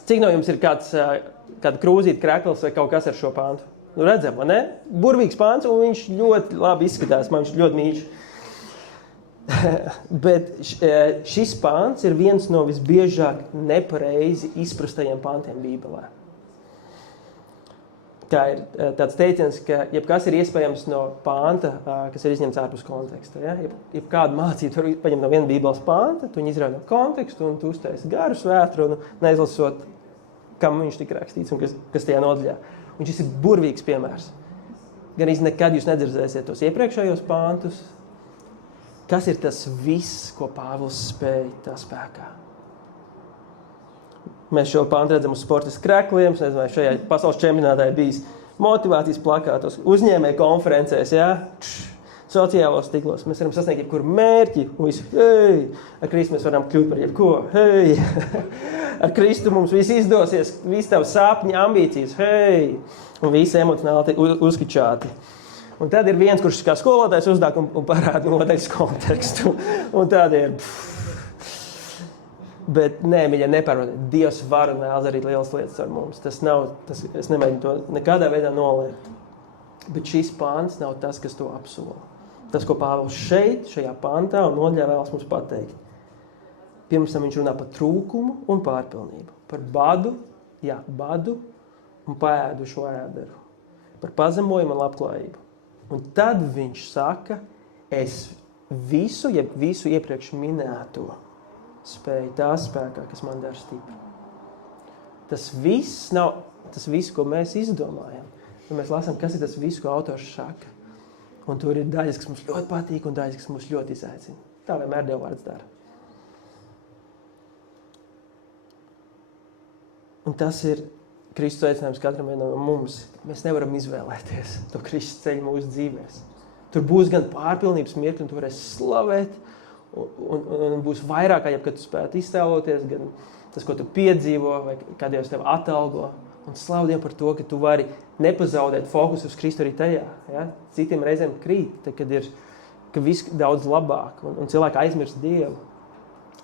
Cik no jums ir kāda krūzīte, krekls vai kaut kas ar šo pantu? Nu redzam, vai ne? Burvīgs pants un viņš ļoti labi izskatās, man viņš ļoti mīļš. Bet šis pants ir viens no visbiežāk nepareizi izprastajiem pantiem Bībelē. Tā ir tāds teiciens, ka jebkas ir iespējams no panta, kas ir izņemts ārpus konteksta. Ja? Jebkādu mācību var paņemt no viena Bībeles panta, tu viņu izrauj no kontekstu un tu uztaisi garu svētrunu, neizlasot, kam viņš tika rakstīts un kas tajā nodaļā. Un šis ir burvīgs piemērs. Gan nekad jūs nedzirdēsiet tos iepriekšējos pantus, Kas ir tas viss, ko Pāvils spēja tā spēkā? Mēs šo pāntu redzam uz sportisku krekliem, es nezinu, vai šajā pasaules čempionātā ir bijis motivācijas plakātos, uzņēmēju konferencēs, sociālos tīklos. Mēs varam sasniegt jebkuru mērķi, un visu, hei, ar Kristu mēs varam kļūt par jebko, hei, ar Kristu mums viss izdosies, viss tavs sapņi, ambīcijas, hei, un visi emocionāli uzkičāti. Un tad ir viens, kurš kā skolotājs uzdāk un parāda noteikts kontekstu. Un tad ir... Bet nē, mīļie, nepārvadiet. Dievs var un vēlas darīt lielas lietas ar mums. Es nemēģinu to nekādā veidā noliegt. Bet šis pāns nav tas, kas to apsola. Tas, ko Pāvils šeit, šajā pantā un nodaļā vēlas mums pateikt. Pirms tam viņš runā par trūkumu un pārpilnību. Par badu un paēdušu ēderu. Par pazemojumu un labklājību. Un tad viņš saka, es visu iepriekš minēto spēju tā spēkā, kas man dara stipru. Tas viss nav tas viss, ko mēs izdomājam. Ja mēs lasām, kas ir tas viss, ko autors saka. Un tur ir daļas, kas mums ļoti patīk un daļas, kas mums ļoti izaicina. Tā vienmēr Dieva vārds dara. Un tas ir Kristus aicinājums katram vienam no mums. Mēs nevaram izvēlēties to Kristus ceļu mūsu dzīvēs. Tur būs gan pārpilnības mirkļi, un tu varēsi slavēt, un būs vairāk, kā jebkad tu spētu iztēloties, gan tas, ko tu piedzīvo, vai kā Dievs tevi atalgo. Un slavu Dievu par to, ka tu vari nepazaudēt fokusu uz Kristu arī tajā. Ja? Citiem reizēm krīt, tad, kad ir viss daudz labāk, un cilvēki aizmirst Dievu,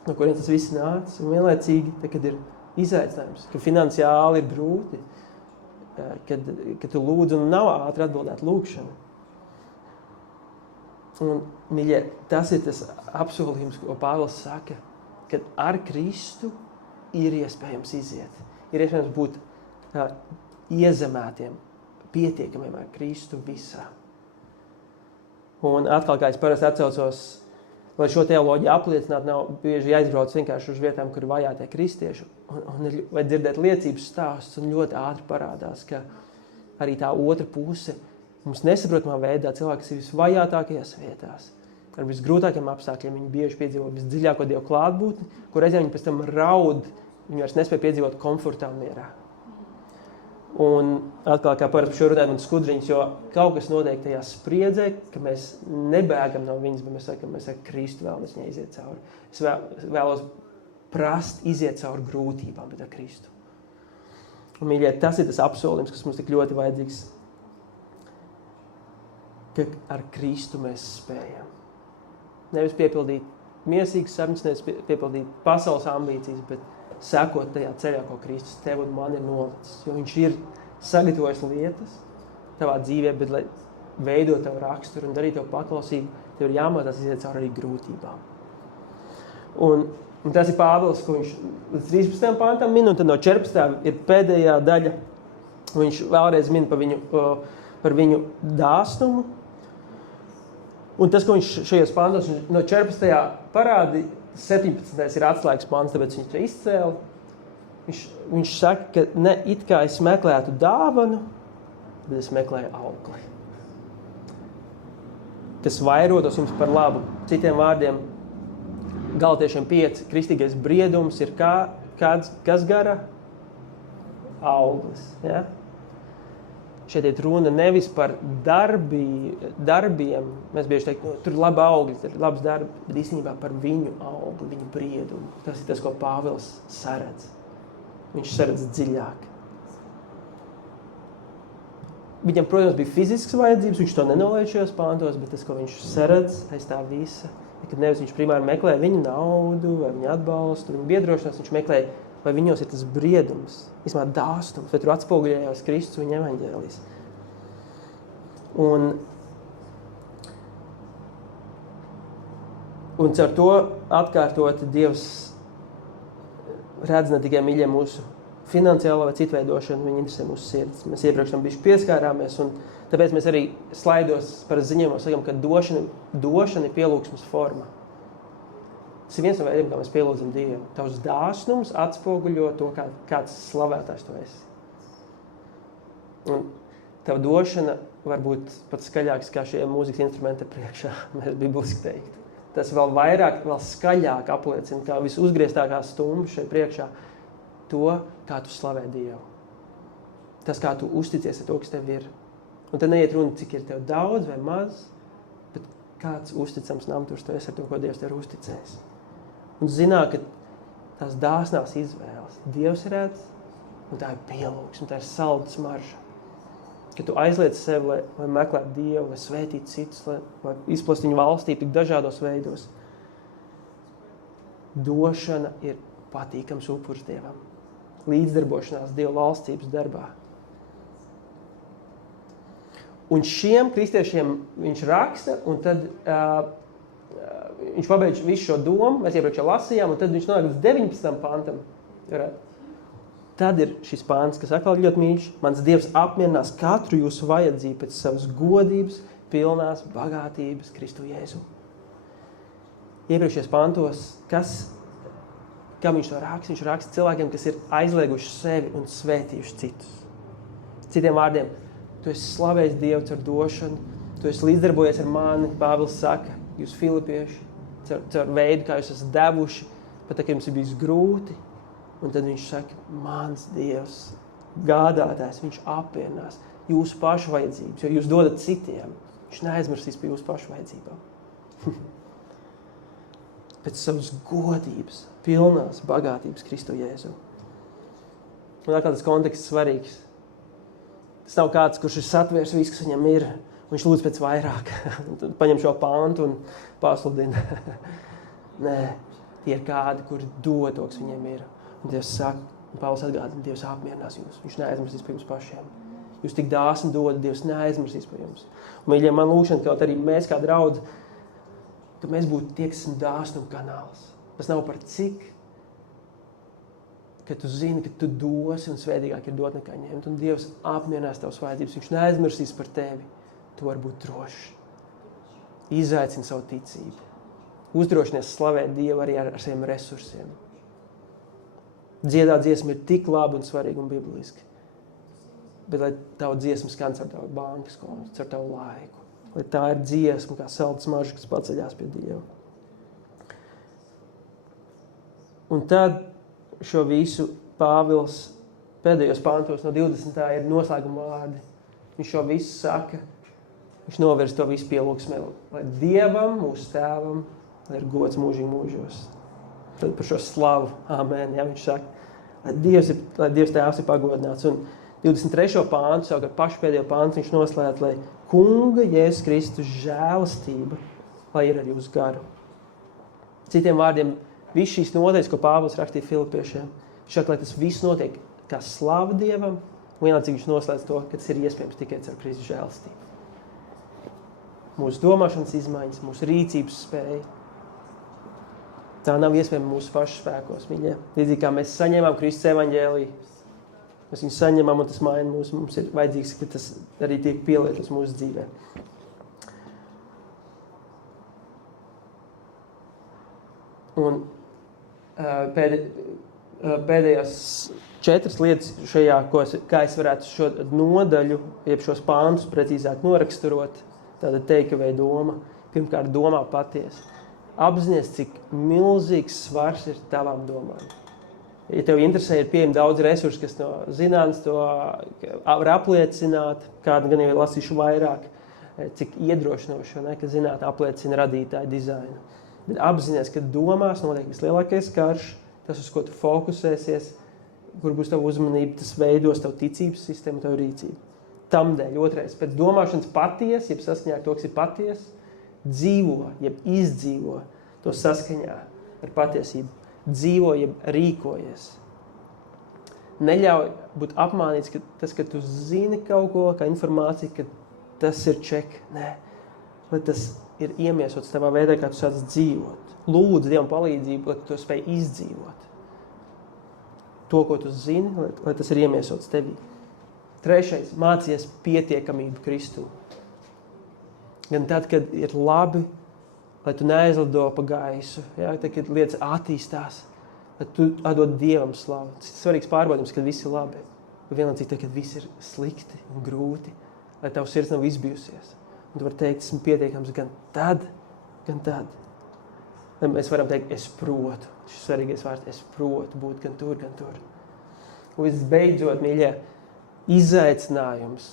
no kuriem tas viss nāc. Un vienlaicīgi, tad, kad ir izaicinājums, ka finansiāli ir grūti, kad tu lūdz un nav ātri atbildēt lūgšanu. Un, mīļie, tas ir tas apsolījums, ko Pāvils saka, ka ar Kristu ir iespējams iziet. Ir iespējams būt iezemētiem, pietiekamiem ar Kristu visā. Un atkal, kā es parasti atcaucos, lai šo teoloģiju apliecinātu, nav bieži jāizbrauc vienkārši uz vietām, kur ir vajātie kristieši, vai dzirdēt liecības stāstus, un ļoti ātri parādās, ka arī tā otra puse mums nesaprotamā veidā cilvēki, kas ir visvajātākajās vietās, ar visgrūtākiem apstākļiem, viņi bieži piedzīvo visdziļāko Dievu klātbūtni, kur reizēm viņi pēc tam raud, viņi vairs nespēja piedzīvot komfortā un mierā. Un atkal, kā parasti šo runājam un skudriņas, jo kaut kas notiek tajā spriedzē, ka mēs nebēgam no viņas, bet mēs sakam, Kristu vēlamies viņai iziet cauri. Es vēlos prast iziet cauri grūtībām, bet ar Kristu. Un, mīļie, tas ir tas apsolījums, kas mums tik ļoti vajadzīgs, ka ar Kristu mēs spējam. Nevis piepildīt miesīgas sapņus, nevis piepildīt pasaules ambīcijas, bet sekot tajā ceļā, ko Kristus tev un man ir nolicis. Jo viņš ir sagatavojis lietas tavā dzīvē, bet lai veidot tavu raksturu un darīt tev paklausību, tev ir jāmācās iziet cauri arī grūtībām. Un tas ir Pāvils, ko viņš līdz 13. pantam min, un tad no 14. ir pēdējā daļa. Viņš vēlreiz min par viņu dāsnumu. Un tas, ko viņš šajos pantos no 14. parādi, 17. ir atslēgas pants, tāpēc viņš to izcēla. Viņš saka, ka ne it kā es meklētu dāvanu, bet es meklēju augli. Kas vairotos jums par labu. Citiem vārdiem, Galatiešiem 5, kristīgais briedums ir kas gara? Auglis. Ja? Šeit ir runa nevis par darbiem. Mēs bieži teiktu, tur ir labi augļi, tur ir labs darbi, bet īstenībā par viņu augli, viņu briedumu. Tas ir tas, ko Pāvils saredz. Viņš saredz dziļāk. Viņam, protams, bija fizisks vajadzības, viņš to nenolaiž šajos pāntos, bet tas, ko viņš saredz aiz tā visa, kad nevis viņš primāri meklē viņu naudu vai viņu atbalstu, viņu biedrošanās, viņš meklē, vai viņos ir tas briedums, vismaz dāstums, vai tur atspoguļējās Kristus viņa evaņģēlijs. Un caur to atkārtot Dievs redz ne tikai mīļie mūsu finansiālo vai citveidošanu, viņa interesē mūsu sirds. Mēs iepriekš tam bišķi pieskārāmies, un tāpēc mēs arī slaidos par ziņojumos sakam, ka došana ir pielūgsmes forma. Tas ir viens no veidiem, kā mēs pielūdzam Dievu. Tavs dāsnums atspoguļo to, kāds slavētājs tu esi. Un tava došana var būt pat skaļāks kā šie mūzikas instrumenti priekšā, mēs bibliski teiktu. tas vēl vairāk, vēl skaļāk apliecina, kā visuzgrieztākā stumba šeit priekšā, to, kā tu slavē Dievu. Tas, kā tu uzticies ar to, kas tev ir. Un tad neiet runa, cik ir tev daudz vai maz, bet kāds uzticams namturs tu esi ar to, ko Dievs tev ir uzticējis. Un zināt, ka tās dāsnās izvēles Dievs redz, un tā ir pielūgsme, tā ir salda smarža. Ka tu aizliec sevi, lai meklētu Dievu, lai svētītu citus, lai izplast viņu valstī tik dažādos veidos. Došana ir patīkams upurs Dievam. Līdzdarbošanās Dieva valstības darbā. Un šiem kristiešiem viņš raksta, un tad viņš pabeidz visu šo domu, mēs iepriekš jau lasījām, un tad viņš nonāk līdz 19. pantam. Tad ir šis pāns, kas atkal ļoti mīļš. Mans Dievs apmierinās katru jūsu vajadzību pēc savas godības, pilnās bagātības Kristu Jēzu. Iepriekšējos pantos, kā viņš to raksta? Viņš raksta cilvēkiem, kas ir aizlieguši sevi un svētījuši citus. Citiem vārdiem, tu esi slavējis Dievu caur došanu, tu esi līdzdarbojies ar mani, Pāvils saka, jūs filipieši, caur veidu, kā jūs esat devuši, pat tā, ka jums ir bijis grūti. Un tad viņš saka, mans Dievs, gādātājs, viņš apvienās jūsu pašu vajadzības, jo jūs dodat citiem. Viņš neaizmirsīs pie jūsu pašu vajadzībām. Pēc savas godības, pilnās bagātības Kristu Jēzu. Un atkal tas konteksts svarīgs. Tas nav kāds, kurš ir satvērs viss, kas viņam ir. Viņš lūdz pēc vairāk. Tad paņem šo pāntu un pasludina. Nē, tie ir kādi, kuri dod to, kas viņiem ir. Un Dievs saka, un Pāvils atgādina, Dievs apmierinās jūs. Viņš neaizmirsīs pie jums pašiem. Jūs tik dāsni dodat, Dievs neaizmirsīs pie jums. Un, mīļie, man lūkšana, kaut arī mēs kā draudzi, ka mēs būtu tie, kas esam dāsnuma kanāls. Tas nav par cik, ka tu zini, ka tu dosi un svētīgāk ir dot nekā ņemt. Un Dievs apmierinās tavas vajadzības. Viņš neaizmirsīs par tevi. Tu vari būt drošs. Izaicini savu ticību. Uzdrošinies slavēt Dievu arī ar saviem resursiem. Dziedāt dziesma ir tik labi un svarīgi un bibliski. Bet lai tavu dziesmu skan ar tavu bankas kontu, ar tavu laiku. Lai tā ir dziesma, kā salda smarža, kas paceļās pie Dieva. Un tad šo visu Pāvils pēdējos pantos no 20. ir noslēguma vārdi. Viņš šo visu saka, viņš novirz to visu pielūgsmē. Lai Dievam, mūsu tēvam, lai ir gods mūžīgi mūžos. Tad par šo slavu, āmen, ja viņš saka, lai Dievs tēvs ir pagodināts. Un 23. pāntu, savukārt pašu pēdējo pāntu, viņš noslēdz, lai Kunga Jēzus Kristus žēlastība, lai ir ar jūsu garu. Citiem vārdiem, viss šīs nodaļas, ko Pāvils rakstīja Filipiešiem, šāk, lai tas viss notiek kā slava Dievam, un vienlaicīgi viņš noslēdz to, ka tas ir iespējams tikai caur Kristus žēlastību. Mūsu domāšanas izmaiņas, mūsu rīcības spēja, tā nav iespējama mūsu pašu spēkos, mīļie. Līdzīgi kā mēs saņēmām Kristus evaņģēliju, mēs viņu saņemam un tas maina mūs, mums ir vajadzīgs, ka tas arī tiek pielietots mūsu dzīvē. Un pēdējās 4 lietas šajā, kā es varētu šo nodaļu, jeb šos pāntus precīzāk noraksturot, tāda takeaway doma. Pirmkārt, domā patiesi. Apzinies, cik milzīgs svars ir tavām domām. Ja tev interesē, ir pieejami daudz resursu, kas no zinātnes to var apliecināt, kādu gan jau ir lasīšu vairāk, cik iedrošinoši, ka zinātne apliecina radītāju dizainu. Bet apzinies, ka domās notiek vislielākais karš, tas, uz ko tu fokusēsies, kur būs tava uzmanība, tas veidos tavu ticības sistēmu, tavu rīcību. Tamdēļ, otrais, pēc domāšanas patiesi, jeb saskaņā ar to, kas ir patiesi, dzīvo, jeb izdzīvo to saskaņā ar patiesību. Dzīvo, jeb rīkojies. Neļauj būt apmānīts, ka tas, ka tu zini kaut ko, kā informācija, ka tas ir ček. Nē, lai tas ir iemiesots tavā veidā, kā tu sāc dzīvot. Lūdzu Dievam palīdzību, lai tu to spēj izdzīvot. To, ko tu zini, lai tas ir iemiesots tevī. Trešais, mācies pietiekamību Kristū. Gan tad, kad ir labi, lai tu neaizlido pa gaisu, ja, tad, kad lietas attīstās, lai tu atdod Dievam slavu. Tas ir svarīgs pārbaudījums, kad viss ir labi. Bet vienlaicīgi tad, kad viss ir slikti un grūti, lai tavs sirds nav izbijusies. Un tu vari teikt, esmu pietiekams gan tad, gan tad. Mēs varam teikt, es protu. Šis svarīgais vārds, es protu būt gan tur, gan tur. Un visbeidzot, mīļie, izaicinājums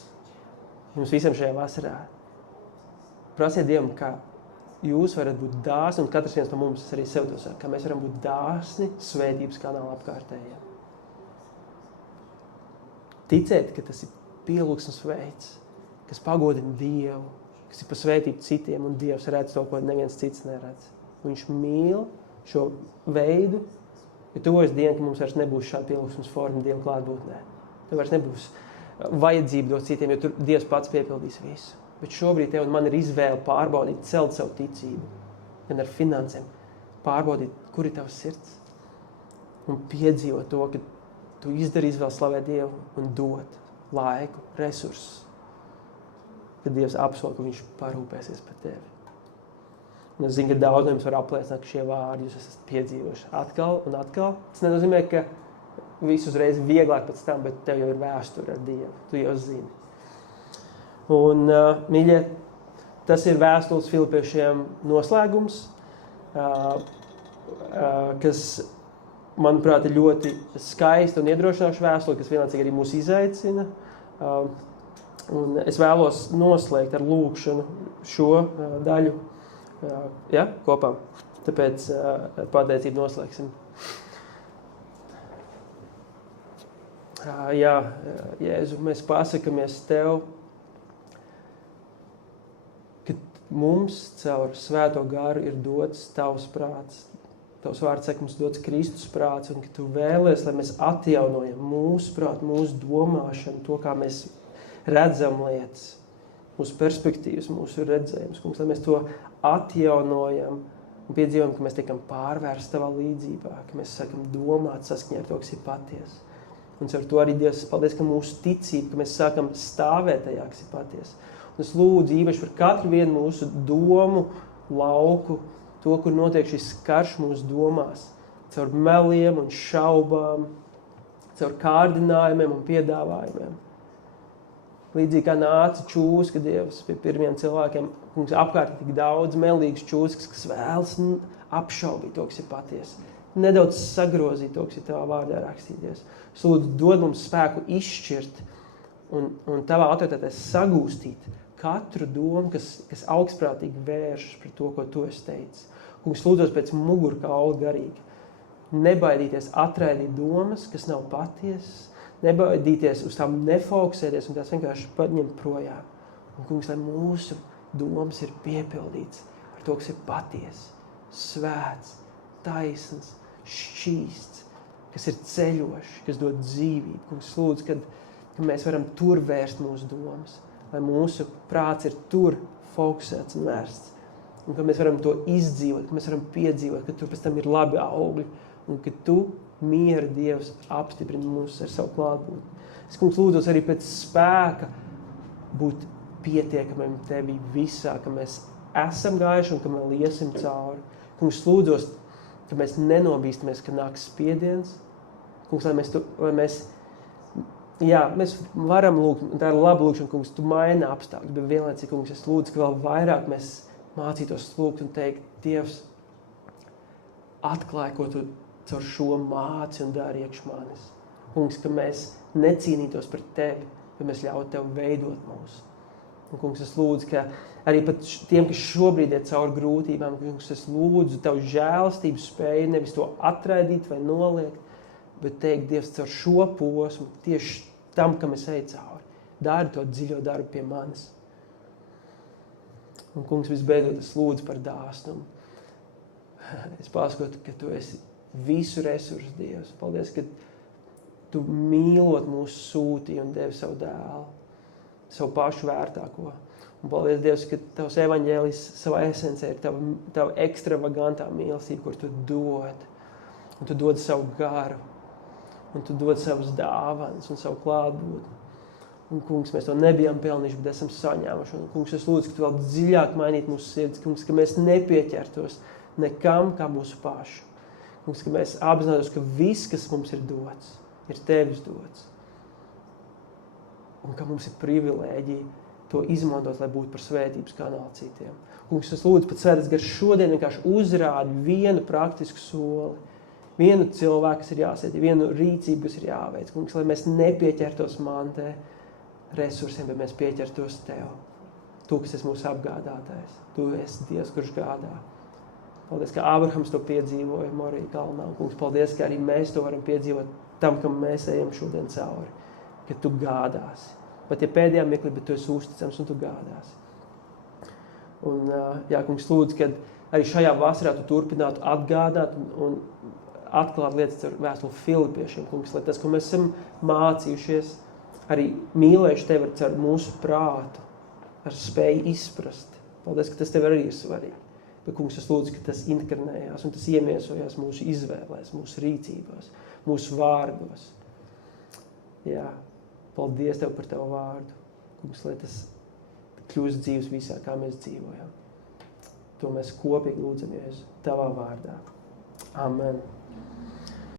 jums visam šajā vasarā. Prasiet Dievam, kā jūs varat būt dāsni, un katrs viens no mums arī sev to saka, ka mēs varam būt dāsni svētības kanāla apkārtējiem. Ticēt, ka tas ir pielūgsmes veids, kas pagodina Dievu, kas ir pa svētību citiem, un Dievs redz to, ko neviens cits neredz. Viņš mīl šo veidu, jo tuvojas diena, ka mums vairs nebūs šāda pielūgsmes forma Dieva klātbūtnē. Tev vairs nebūs vajadzība dot citiem, jo tur Dievs pats piepildīs visu. Bet šobrīd tev un man ir izvēle pārbaudīt, celt savu ticību, gan ar finansēm, pārbaudīt, kur ir tavs sirds, un piedzīvot to, ka tu izdari izvēli slavēt Dievu un dot laiku, resursus, kad Dievs apsola, ka viņš parūpēsies par tevi. Un es zinu, ka daudz no jums var apliecināt, ka šie vārdi jūs esat piedzīvojuši atkal un atkal. Tas nenozīmē, ka visu uzreiz vieglāk pēc tam, bet tev jau ir vēsture ar Dievu. Tu jau zini. Un, mīļie, tas ir vēstules Filipiešiem noslēgums, kas, manuprāt, ir ļoti skaista un iedrošinoša vēstule, kas vienlaicīgi arī mūs izaicina. Un es vēlos noslēgt ar lūgšanu šo daļu kopā. Tāpēc pateicību noslēgsim. Jēzu, mēs pasakamies Tev, ka mums caur svēto garu ir dots Tavs prāts. Tavs vārds saka, mums dots Kristus prāts, un ka Tu vēlies, lai mēs atjaunojam mūsu prātu, mūsu domāšanu, to, kā mēs redzam lietas, mūsu perspektīvas, mūsu redzējumus, kungs, lai mēs to atjaunojam un piedzīvojam, ka mēs tiekam pārvērsti Tavā līdzībā, ka mēs sākam domāt saskaņā ar to, kas ir patiesa. Un ar to arī Dievs, paldies, ka mūsu ticība, ka mēs sākam stāvēt tajā, kas ir patiesa. Un es lūdzu īpaši par katru vienu mūsu domu lauku, to, kur notiek šis karš mūsu domās, caur meliem un šaubām, caur kārdinājumiem un piedāvājumiem. Līdzīgi kā nāca čūska Dievs pie pirmiem cilvēkiem, kungs, apkārt tik daudz melīgas čūskas, kas vēlas apšaubīt to, kas ir patiesa. Nedaudz sagrozīt to, kas ir Tavā vārdā rakstīties. Es lūdzu, dod mums spēku izšķirt un Tavā autoritātē sagūstīt katru domu, kas augstprātīgi vēršas par to, ko Tu esi teicis. Kungs, lūdzos pēc mugurkaula garīgi. Nebaidīties atraidīt domas, kas nav patiesas, nebaidīties uz tām nefokusēties un tās vienkārši paņemt projām. Un, kungs, lai mūsu domas ir piepildīts ar to, kas ir patiesa, svēts, taisns, šķīsts, kas ir ceļošs, kas dod dzīvību. Kungs, lūdzu, ka mēs varam tur vērst mūsu domas, lai mūsu prāts ir tur fokusēts un vērsts. Un ka mēs varam to izdzīvot, ka mēs varam piedzīvot, ka tur pēc tam ir labi augļi un ka Tu, miera Dievs, apstiprini mūs ar savu klātbūtni. Es, kungs, lūdzos arī pēc spēka būt pietiekamiem Tevi visā, ka mēs esam gājuši un ka mēs iesim cauri. Kungs, lūdzos, ka mēs nenobīstamies, ka nāks spiediens. Kungs, mēs varam lūgt, un tā ir laba lūgšana, kungs, Tu maini apstākļus, bet vienlaicīgi, kungs, es lūdzu, ka vēl vairāk mēs mācītos lūgt un teikt, Dievs, atklāj, ko Tu caur šo māci un dari iekš manis. Kungs, ka mēs necīnītos par Tevi, bet mēs ļautu Tev veidot mūs. Un, kungs, es lūdzu, ka arī pat tiem, kas šobrīd ir caur grūtībām, kungs, es lūdzu Tavu žēlastību spēju nevis to atraidīt vai noliegt, bet teikt, Dievs, caur šo posmu, tieši tam, kam es eju cauri, dari to dziļo darbu pie manis. Un, kungs, visbeidzot, es lūdzu par dāsnumu. Es pasakotu, ka Tu esi visu resursu Dievs. Paldies, ka Tu mīlot mūsu sūtīji un devi savu dēlu, savu pašu vērtāko. Un paldies, Dievs, ka Tavs evaņģēlijs savā esencē ir Tava ekstravagantā mīlestība, kur Tu dod. Un Tu dod savu garu. Un Tu dod savas dāvanas un savu klātbūtni. Un, kungs, mēs to nebijām pelnījuši, bet esam saņēmuši. Un, kungs, es lūdzu, ka Tu vēl dziļāk mainītu mūsu sirds. Kungs, ka mēs nepieķertos nekam kā mūsu pašu. Kungs, ka mēs apzinātos, ka viss, kas mums ir dots, ir Tevis dots. Un ka mums ir privilēģija to izmantot, lai būtu par svētības kanālu citiem. Kungs, es lūdzu, pat Svētais Gars šodien vienkārši uzrādi vienu praktisku soli, vienu cilvēku, kas ir jāsēd, vienu rīcību, kas ir jāveic. Kungs, lai mēs nepieķertos mantē resursiem, bet mēs pieķertos Tev. Tu, kas esi mūsu apgādātājs. Tu esi Dievs, kurš gādā. Paldies, ka Ābrahams to piedzīvoja Morija kalnā. Kungs, paldies, ka arī mēs to varam piedzīvot tam, kam mēs ejam šodien cauri. Ka Tu gādāsi. Pat ja pēdējā mirklī, bet Tu esi uzticams un Tu gādāsi. Un, jā, Kungs, lūdzu, kad arī šajā vasarā Tu turpinātu atgādāt un atklāt lietas ar vēstuli Filipiešiem, Kungs, lai tas, ko mēs esam mācījušies, arī mīlējuši Tevi ar mūsu prātu, ar spēju izprast. Paldies, ka tas Tev arī ir svarīgi. Bet, Kungs, es lūdzu, ka tas inkarnējās un tas iemiesojās mūsu izvēlēs, mūsu rīcībās, mūsu vārdos. Jā, paldies Tev par Tavu vārdu. Kungs, lai tas kļūst dzīves visā, kā mēs dzīvojam. To mēs kopīgi lūdzam, Jēzu, Tavā vārdā. Amen.